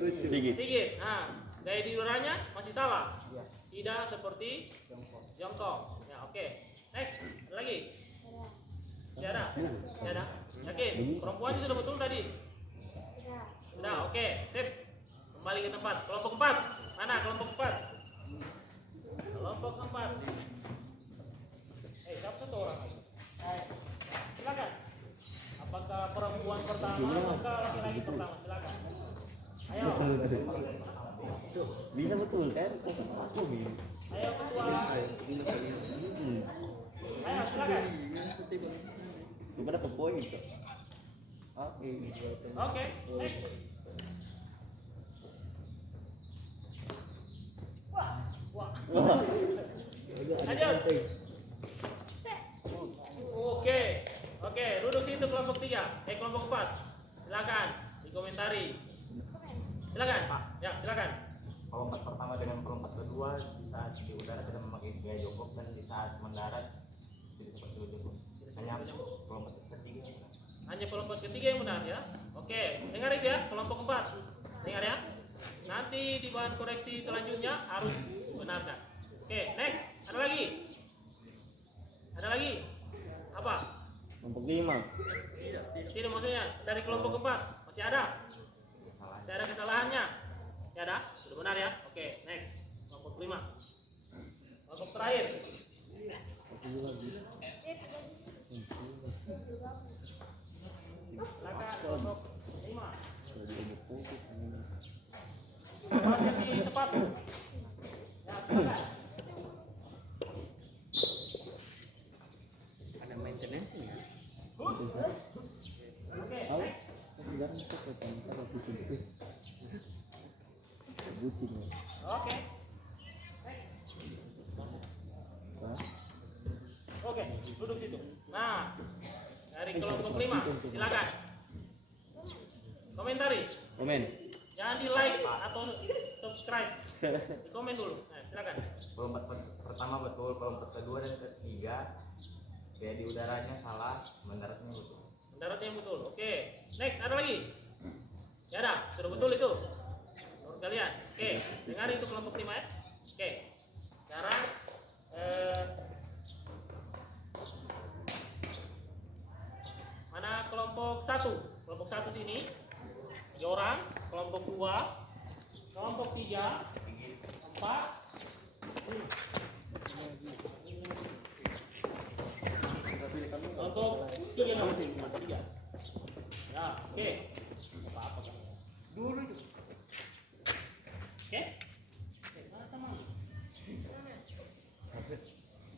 Sigit. Sigit. Nah, gaya di udaranya masih salah. Iya. Tidak seperti Jongkok. jongkok. Ya, oke. Next. Ada lagi? Tidak ada. Tidak ada. Yakin? Perempuannya sudah betul tadi? Tidak. Sudah, oke. Sip. Kembali ke tempat. Kelompok 4. Mana kelompok 4? Kelompok 4. Siapa satu orang lagi? Silakan. Apakah perempuan pertama atau laki-laki pertama? Silakan. Ayo. Bisa betul kan? Aku bisa. Ayo ketua. Ayo silakan. Kita dapat poin itu. Oke. Oke, next. Wah. Lanjut. Oke, duduk situ kelompok 3. Kelompok 4. Silakan dikomentari. Silakan, Pak. Ya, silakan. Kelompok pertama dengan kelompok kedua bisa di udara tidak memakai kayak jongkok, dan di saat mendarat tidak seperti jongkok. Hanya kelompok ketiga yang benar. Hanya kelompok ketiga yang benar ya. Oke, dengar itu ya, kelompok 4. Dengar ya. Nanti di bahan koreksi selanjutnya harus benarkan. Oke, next. Ada lagi? Ada lagi? Apa? Kelompok 5. Tidak, maksudnya dari kelompok 4 masih ada? Masih ada kesalahannya? Ya ada? Sudah benar ya? Oke, next. Kelompok 5. Kelompok terakhir. Silakan kelompok 5. Masih di sepatu. Ya, silakan. Ada maintenance-nya. Oke, next. Oke. Oke, duduk situ. Nah, dari kelompok 5, silakan. Komentari. Komen. Jangan di like atau subscribe. Di komen dulu. Nah, silakan. Kelompok pertama betul, kelompok kedua dan ketiga kayak di udaranya salah, mendaratnya betul. Mendaratnya yang betul. Oke. Next, ada lagi? Ya ada, sudah betul itu. Menurut kalian. Oke, dengar itu kelompok 5 ya. Oke. Sekarang mana kelompok 1? Kelompok 1 sini 3 orang, kelompok 2, kelompok 3, 4, 5. Kelompok 3 dong, 3. Ya, oke. Apa-apa kan? Dulu itu. Oke? Mana teman?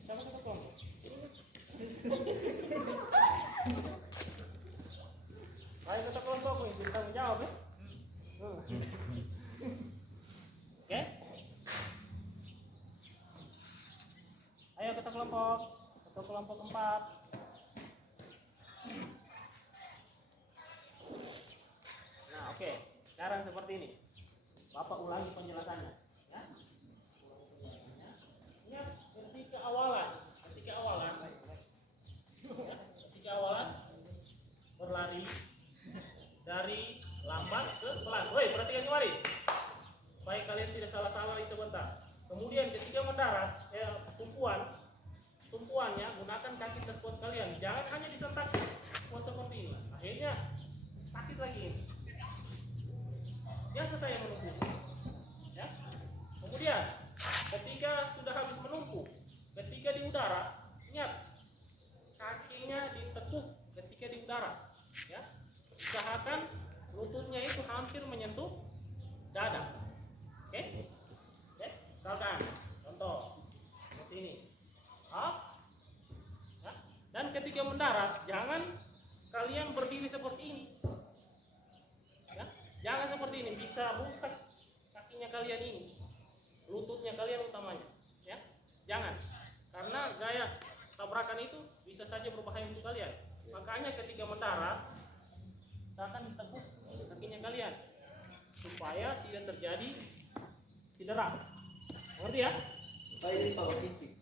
Siapa satu kelompok? Ayo kita kelompok nih, jadi tanggung jawab ya. Oke? Ayo kita kelompok. Atau kelompok 4. Nah, oke. Sekarang seperti ini. Bapak ulangi penjelasannya, ya. Ulangi penjelasannya. Ingat ketika awalan, ya, ketika awalan berlari dari lambat ke pelan. Woi, perhatikan kembali. Supaya kalian tidak salah-salah sebentar. Kemudian ketika mendarat, tumpuannya gunakan kaki terkuat kalian. Jangan hanya disentak kuat seperti ini. Akhirnya sakit lagi ini. Biasa saya menumpuk. Ya. Kemudian ketika sudah habis menumpuk, ketika di udara, ingat kakinya ditekuk ketika di udara. Ya. Usahakan lututnya itu hampir menyentuh dada. Oke? Oke? Misalkan contoh seperti ini. Up. Ya. Dan ketika mendarat, jangan kalian berdiri seperti ini. Ya. Jangan seperti ini, bisa rusak kakinya kalian ini. Lututnya kalian utamanya. Ya. Jangan. Karena gaya tabrakan itu bisa saja berbahaya untuk kalian. Makanya ketika mendarat, usahakan ditekuk kakinya kalian supaya tidak terjadi cedera. Mengerti ya?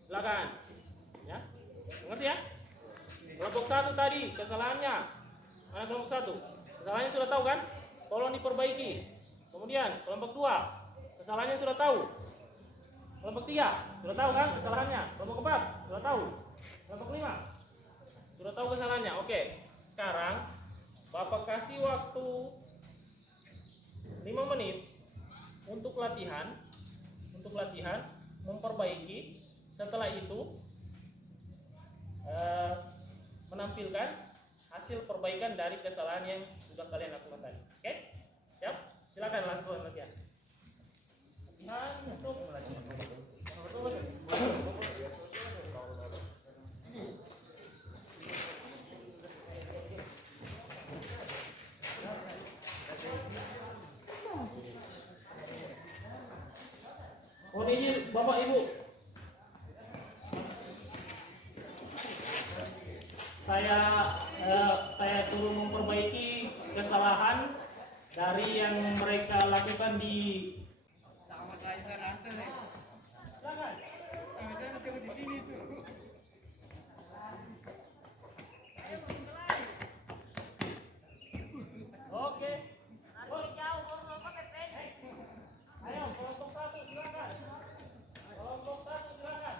Silakan. Ya. Mengerti ya? Kelompok 1 tadi kesalahannya. Mana kelompok 1? Kesalahannya sudah tahu kan? Tolong diperbaiki. Kemudian kelompok 2, kesalahannya sudah tahu. Kelompok 3 sudah tahu kan kesalahannya. Kelompok 4 sudah tahu. Kelompok 5 sudah tahu kesalahannya. Oke. Sekarang Bapak kasih waktu 5 menit untuk latihan memperbaiki. Setelah itu menampilkan hasil perbaikan dari kesalahan yang sudah kalian lakukan tadi. Oke? Siap? Silakan lakukan latihan. Latihan untuk mohon izin Bapak Ibu, saya suruh memperbaiki kesalahan dari yang mereka lakukan di. Silakan. Oke. Ayo, kelompok satu silakan. Kelompok satu silakan.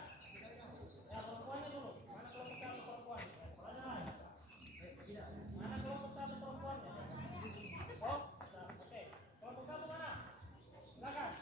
Ya, perempuannya dulu. Mana kelompok satu perempuan? Mana kelompok satu perempuannya? Oh, oke. Kelompok satu mana? Silakan.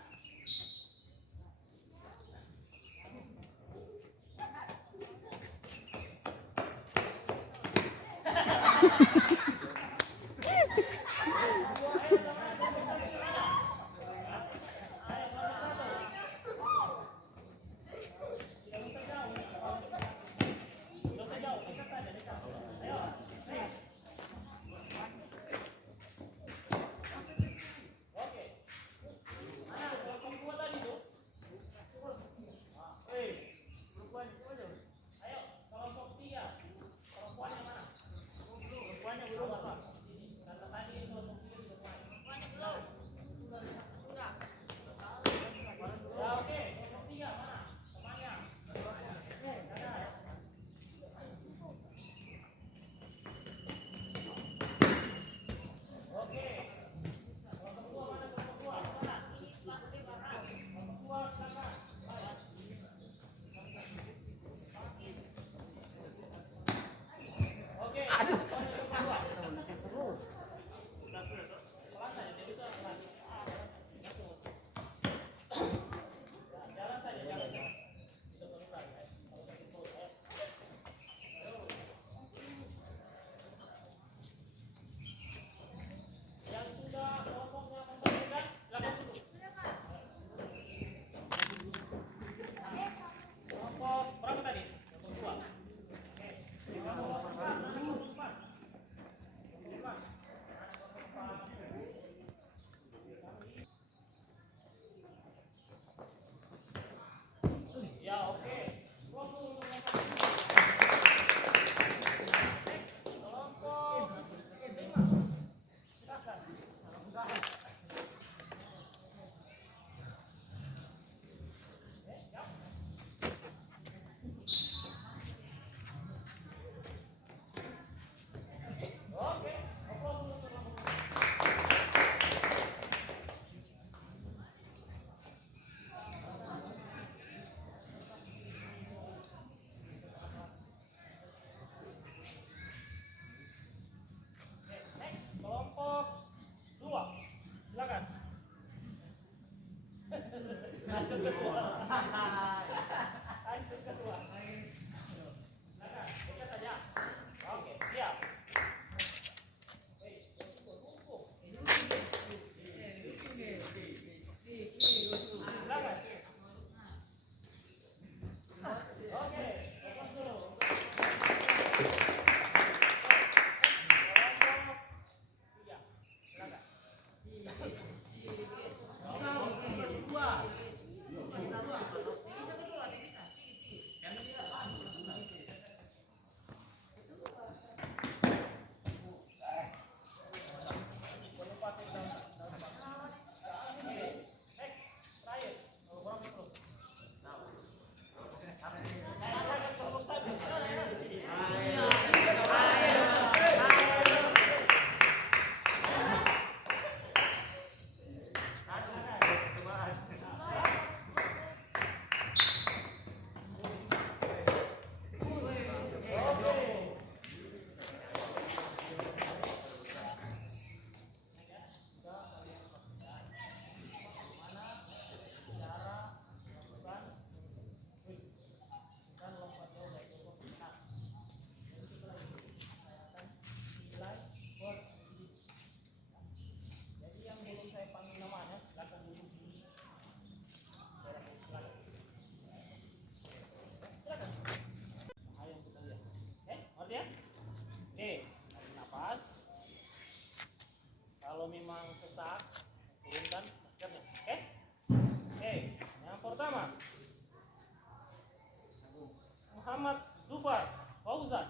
Muhammad Zufar Fauzan.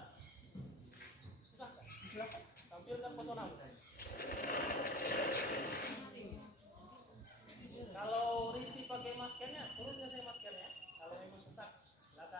Silakan tampilkan personamu. Kalau Risi pakai maskernya, turun saja maskernya. Kalau memang sesak, silakan.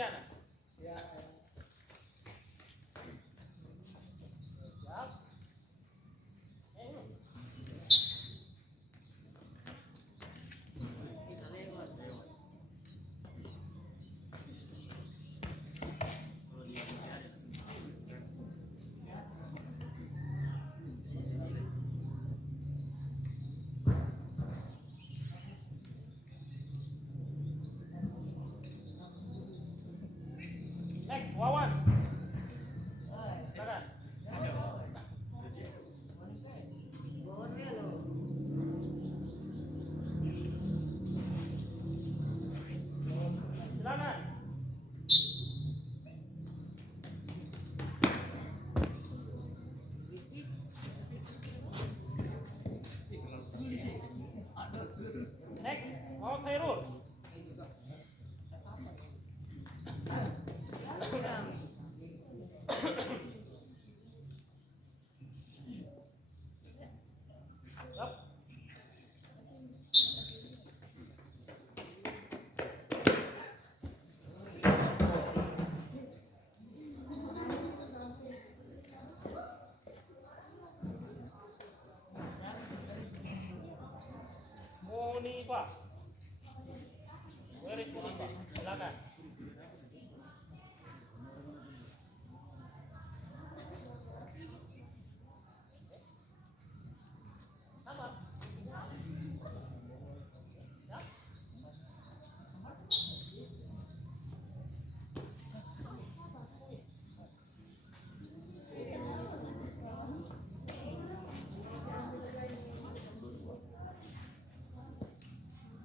Diana. Siap. Next, Wawan. Silakan. Silakan. Next, Muhammad Khairul. Siap. Munifa. Where is Munifa? Silakan. Sabar. Siap.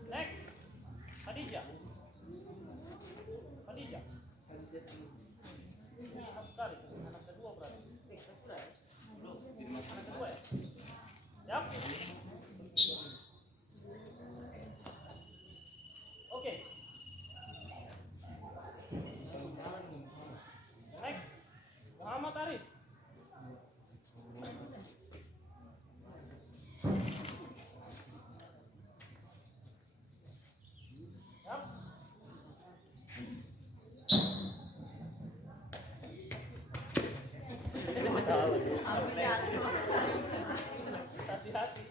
Next, Khadijah. Khadijah. Ini Absari, anak kedua berarti. Anak kedua ya? Siap. Oke. Next, Muhammad Arif. Siap. Hati-hati.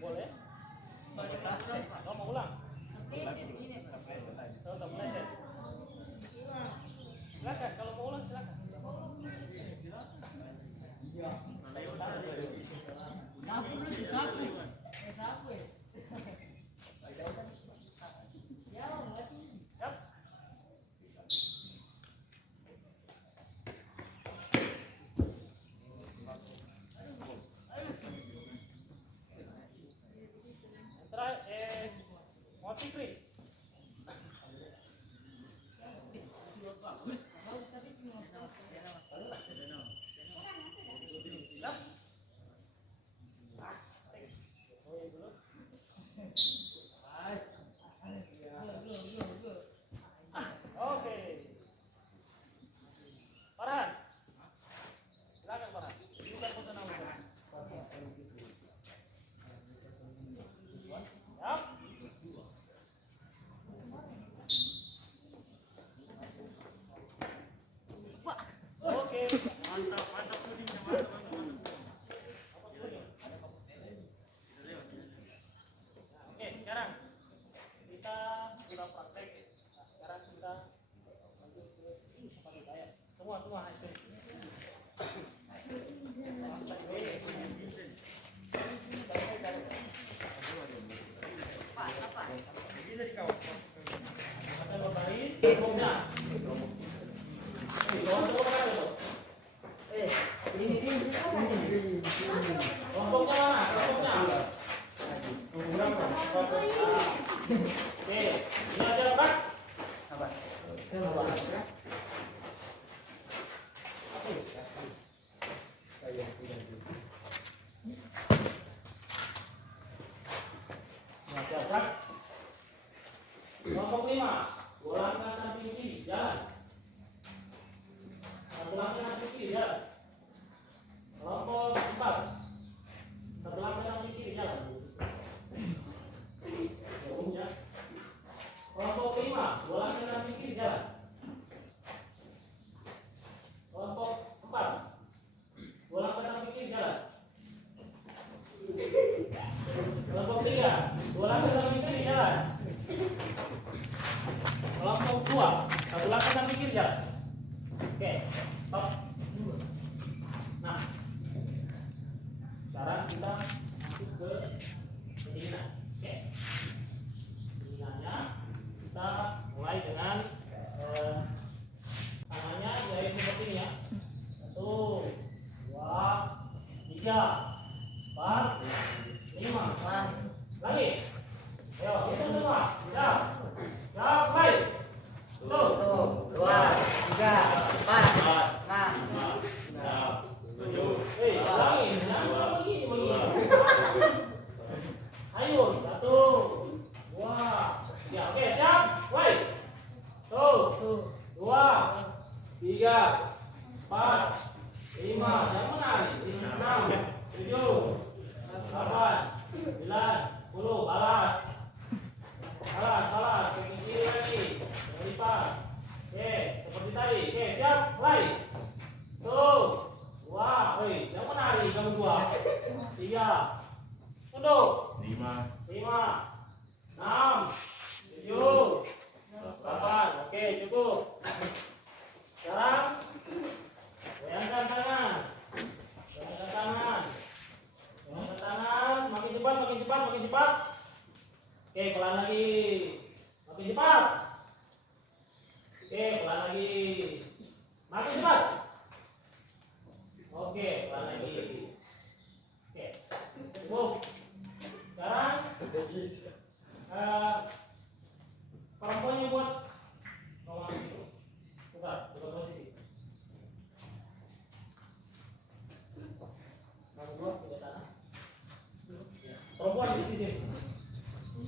Boleh? Kamu mau ulang? Tetap meleset. Silakan, kalau mau ulang silakan. Siap. Terakhir, Motikri. Siap. Oke. Farhan. Silakan Farhan. Bukan foto nama. Siap. Oke. Mantap. Oke, sekarang kita sudah praktek. Nah, sekarang kita lanjut ke apa kita ya? Semua hasil. Kelompoknya mana? Kelompoknya? Oke, ini hasil apa? Kelompok 5, 2 langkah samping kiri, jalan. 1 langkah samping kiri, jalan. Kelompok 4, Kelompok 5, 2 langkah samping kiri jalan. Kelompok 4, 2 langkah samping kiri jalan. Kelompok 3, 2 langkah samping kiri jalan. Kelompok 2, 1 langkah samping kiri jalan. Oke, stop. Nah, sekarang kita masuk ke pendinginan. Oke, pendinginannya kita mulai dengan tangannya jahit seperti ini ya. 1, 2, 3, 4, 5. Lagi. Ayo, itu semua. Siap. Siap, baik. Tuh. 1, 2, 3, 4, 5. Hei, ulangi. Jangan begini. Ayo, 1, 2, 3. Oke, siap. Baik. Tuh. 2, 3, 4, 5. Yang mana ini? 6, 7, 8, 9, 10. Balas. Kaki kiri lagi. Jangan lipat. Oke, seperti tadi. Oke, siap. Mulai. Tuh. 2. Hei, yang menari kamu 2. 3. Tunduk. 5, 6, 7, 8. Oke, cukup. Sekarang goyangkan tangan. Makin cepat. Oke, pelan lagi. Makin cepat. Oke, pelan lagi. Makin cepat. Oke, pelan lagi. Oke, cukup. Sekarang perempuannya buat ngomong itu. Buka posisi. Kamu buat ke sana. Perempuan di sini.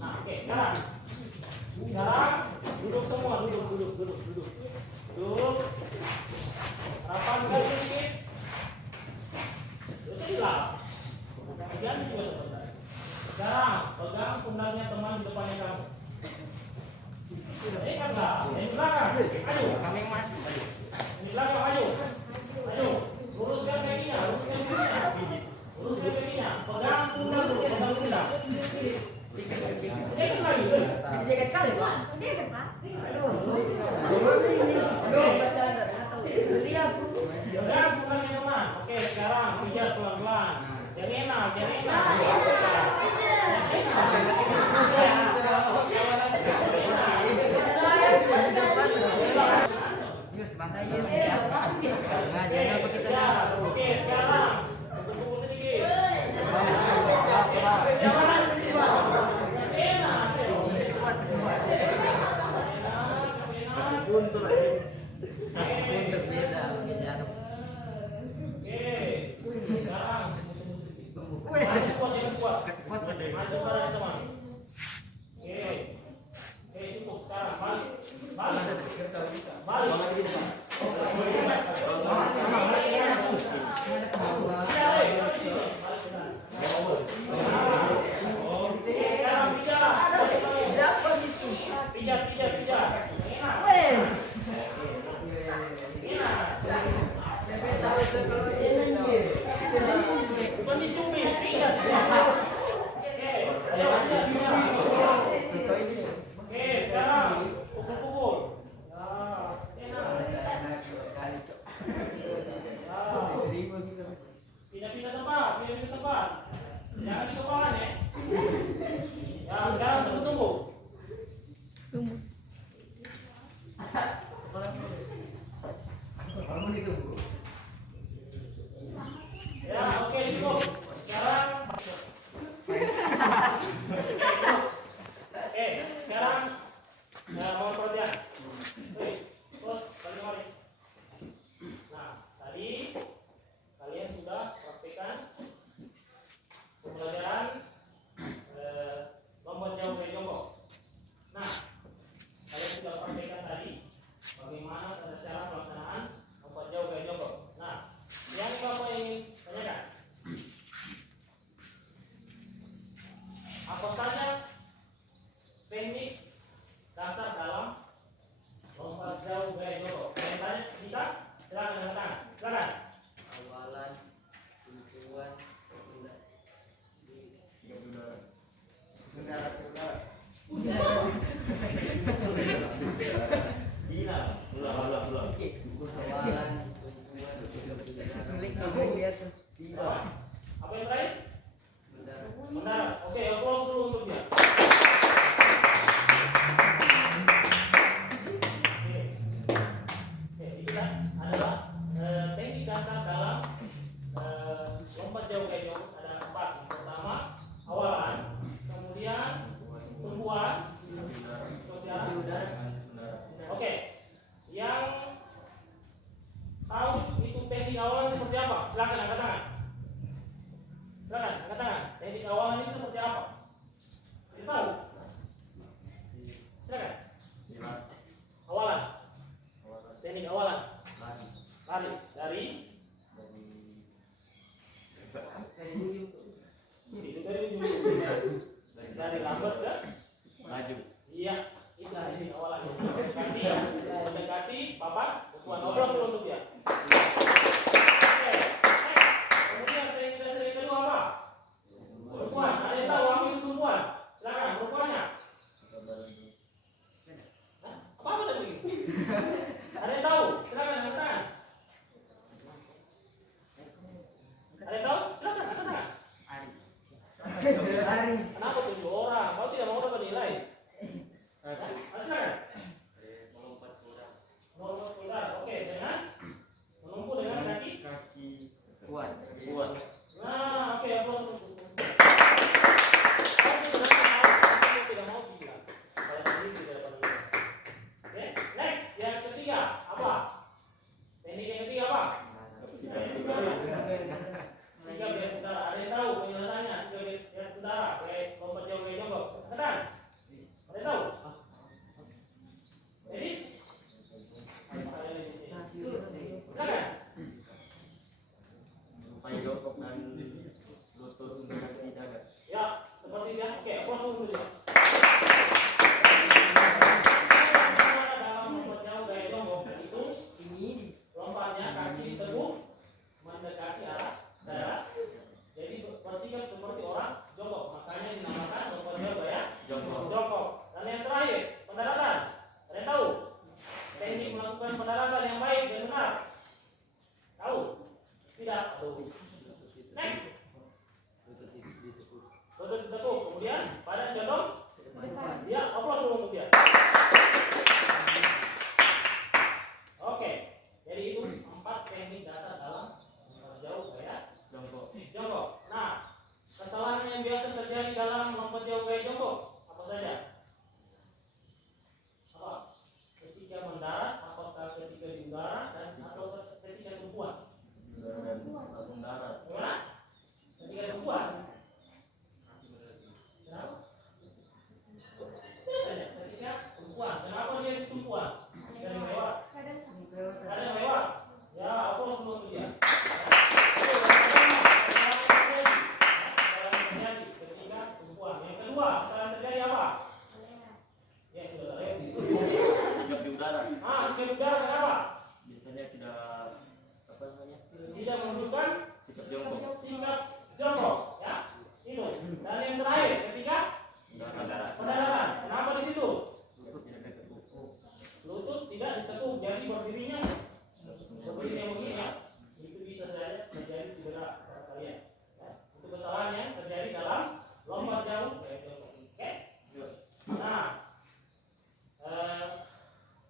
Nah, oke, sekarang duduk semua, duduk. Rapatkan sedikit. Itu hilang. Kemudian juga sebentar. Sekarang pegang pundaknya teman di depannya kamu. Ini kan enggak? Ini belakang. Ayo. Ini belakang, ayo. Luruskan kakinya. Pegang pundak dulu, pegang pundak. Sedikit lagi. Sedikit sekali, Pak. Sedikit, Pak. Lihat. Pegang pundaknya teman. Oke, sekarang pijat pelan-pelan. Jangan enak. Oke, sekarang untuk pukul sedikit. Pijat. Bukan dicubit, pijat. Oke, sekarang pukul. Pindah tempat. Jangan di kepalan ya. Ya, sekarang tunggu. Ya, oke, cukup. Sekarang Ada yang tahu? Silakan angkat tangan. Ada yang tahu? Silakan angkat tangan. Kenapa 7 orang? Kau tidak mau dapat nilai? Silakan. Melompat kuda. Oke, dengan menumpu dengan kaki Kuat. Nah, oke, aplaus untuk saya sebenarnya tidak mau bilang kalau sendiri tidak dapat nilai. Oke, next yang ketiga apa? Teknik yang ketiga apa? Sikap biar saudara. Ada yang tahu penjelasannya? Sikap biar saudara. Kayak lompat jauh kayak jongkok. Katakan. Ada yang tahu? Ladies? Silakan. Ya, seperti dia. Oke, aplaus dulu dia. Dalam lompat jauh gaya jongkok itu lompatnya kaki diteguk mendekati arah dada. Jadi bersikap seperti orang jongkok. Makanya dinamakan lompat jauh gaya jongkok. Dan yang terakhir, pendaratan. Ada yang tahu? Teknik melakukan pendaratan yang baik dan benar. Tahu? Tidak. Next. Lutut ditekuk, kemudian badan condong. Ya, aplaus dulu untuk dia. Oke, jadi itu 4 teknik dasar dalam lompat jauh gaya jongkok. Nah, kesalahan yang biasa terjadi dalam lompat jauh gaya jongkok apa saja? Apa? Ketika mendarat, apakah ketika di udara dan atau ketika tumpuan? Gimana? Ketika tumpuan? Kenapa? Ketika tumpuan. Kenapa dia tumpuan? Dari lewat. Ada yang lewat. Ya, aku harus menurut dia. Terjadi ketika tumpuan. Yang kedua, kesalahan terjadi apa? Ya, sudah lewat. Sikap di udara. Sikap di udara kenapa? Biasanya tidak Tidak menunjukkan sikap jongkok. sikap jongkok. Ya, itu. Dan yang terakhir, ketika pendaratan. Kenapa di situ? Lutut tidak ditekuk, jadi berdirinya begini ya. Itu bisa saja terjadi cedera pada kalian. Ya. Itu kesalahan yang terjadi dalam lompat jauh gaya jongkok. Oke? Nah,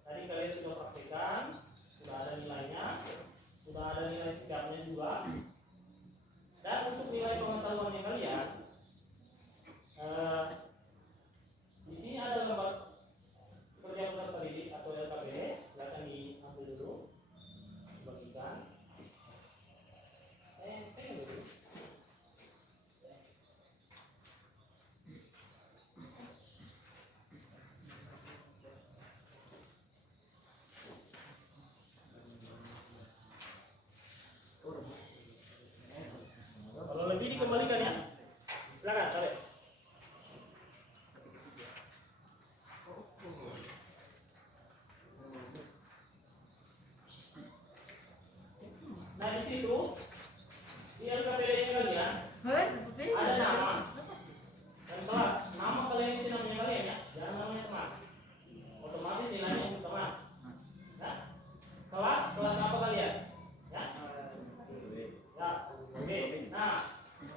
tadi kalian sudah praktekkan, sudah ada nilainya, sudah ada nilai sikapnya juga. Dan untuk nilai pengetahuannya kalian, di sini ada gambar kerja peserta didik atau LKPD. Silakan diambil dulu, dibagikan. Pegang dulu. Kalau lebih dikembalikan ya. Silakan, balik. Nah, di situ di LKPD-nya kalian ada nama dan kelas. Nama kalian isi namanya kalian ya, jangan namanya teman. Otomatis nilainya untuk teman. Ya. Kelas apa kalian? Ya. Ya, oke. Nah,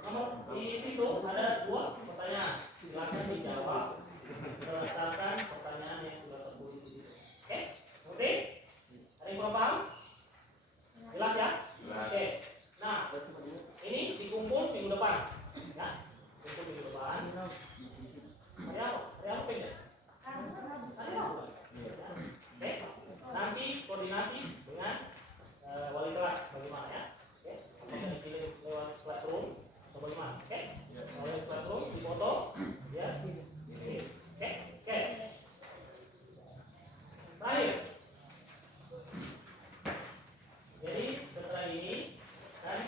nomor di situ ada 2 pertanyaan. Silakan dijawab berdasarkan pertanyaan yang sudah tertulis di situ. Oke? Oke? Ada yang kurang paham? Jelas ya? Oke. Nah, ini dikumpul minggu depan. Ya, kumpul minggu depan. Ada apa? Ada apa pengen? Ada apa? Oke. Nanti koordinasi dengan wali kelas bagaimana ya? Oke. Apakah dipilih lewat classroom atau bagaimana? Oke. Oleh classroom dipoto ya. Oke. Oke. Terakhir. Jadi setelah ini kan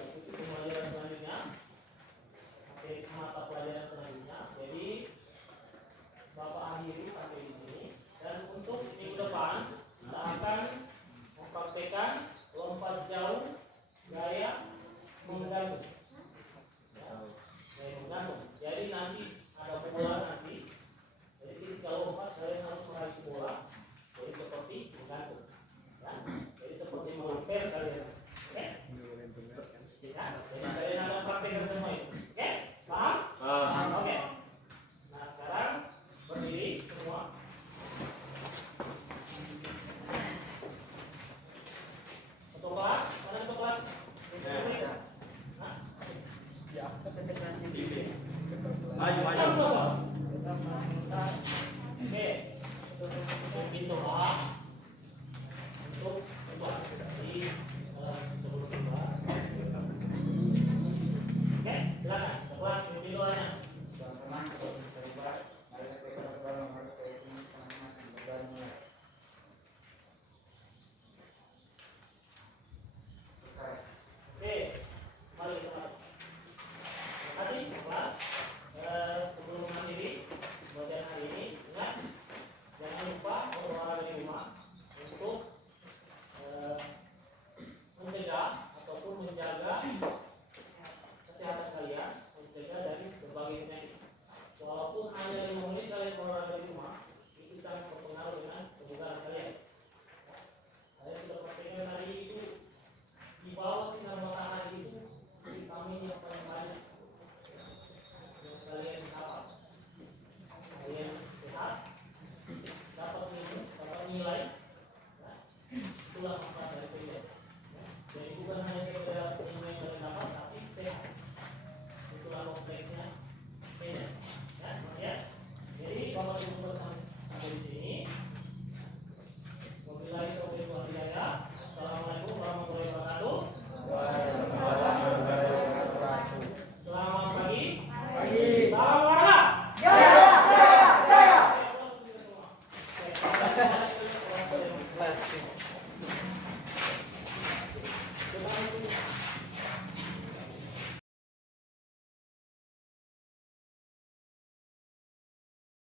itu pembelajaran selanjutnya, mata pelajaran selanjutnya. Jadi Bapak akhiri sampai di sini dan untuk minggu depan kita akan Pintu A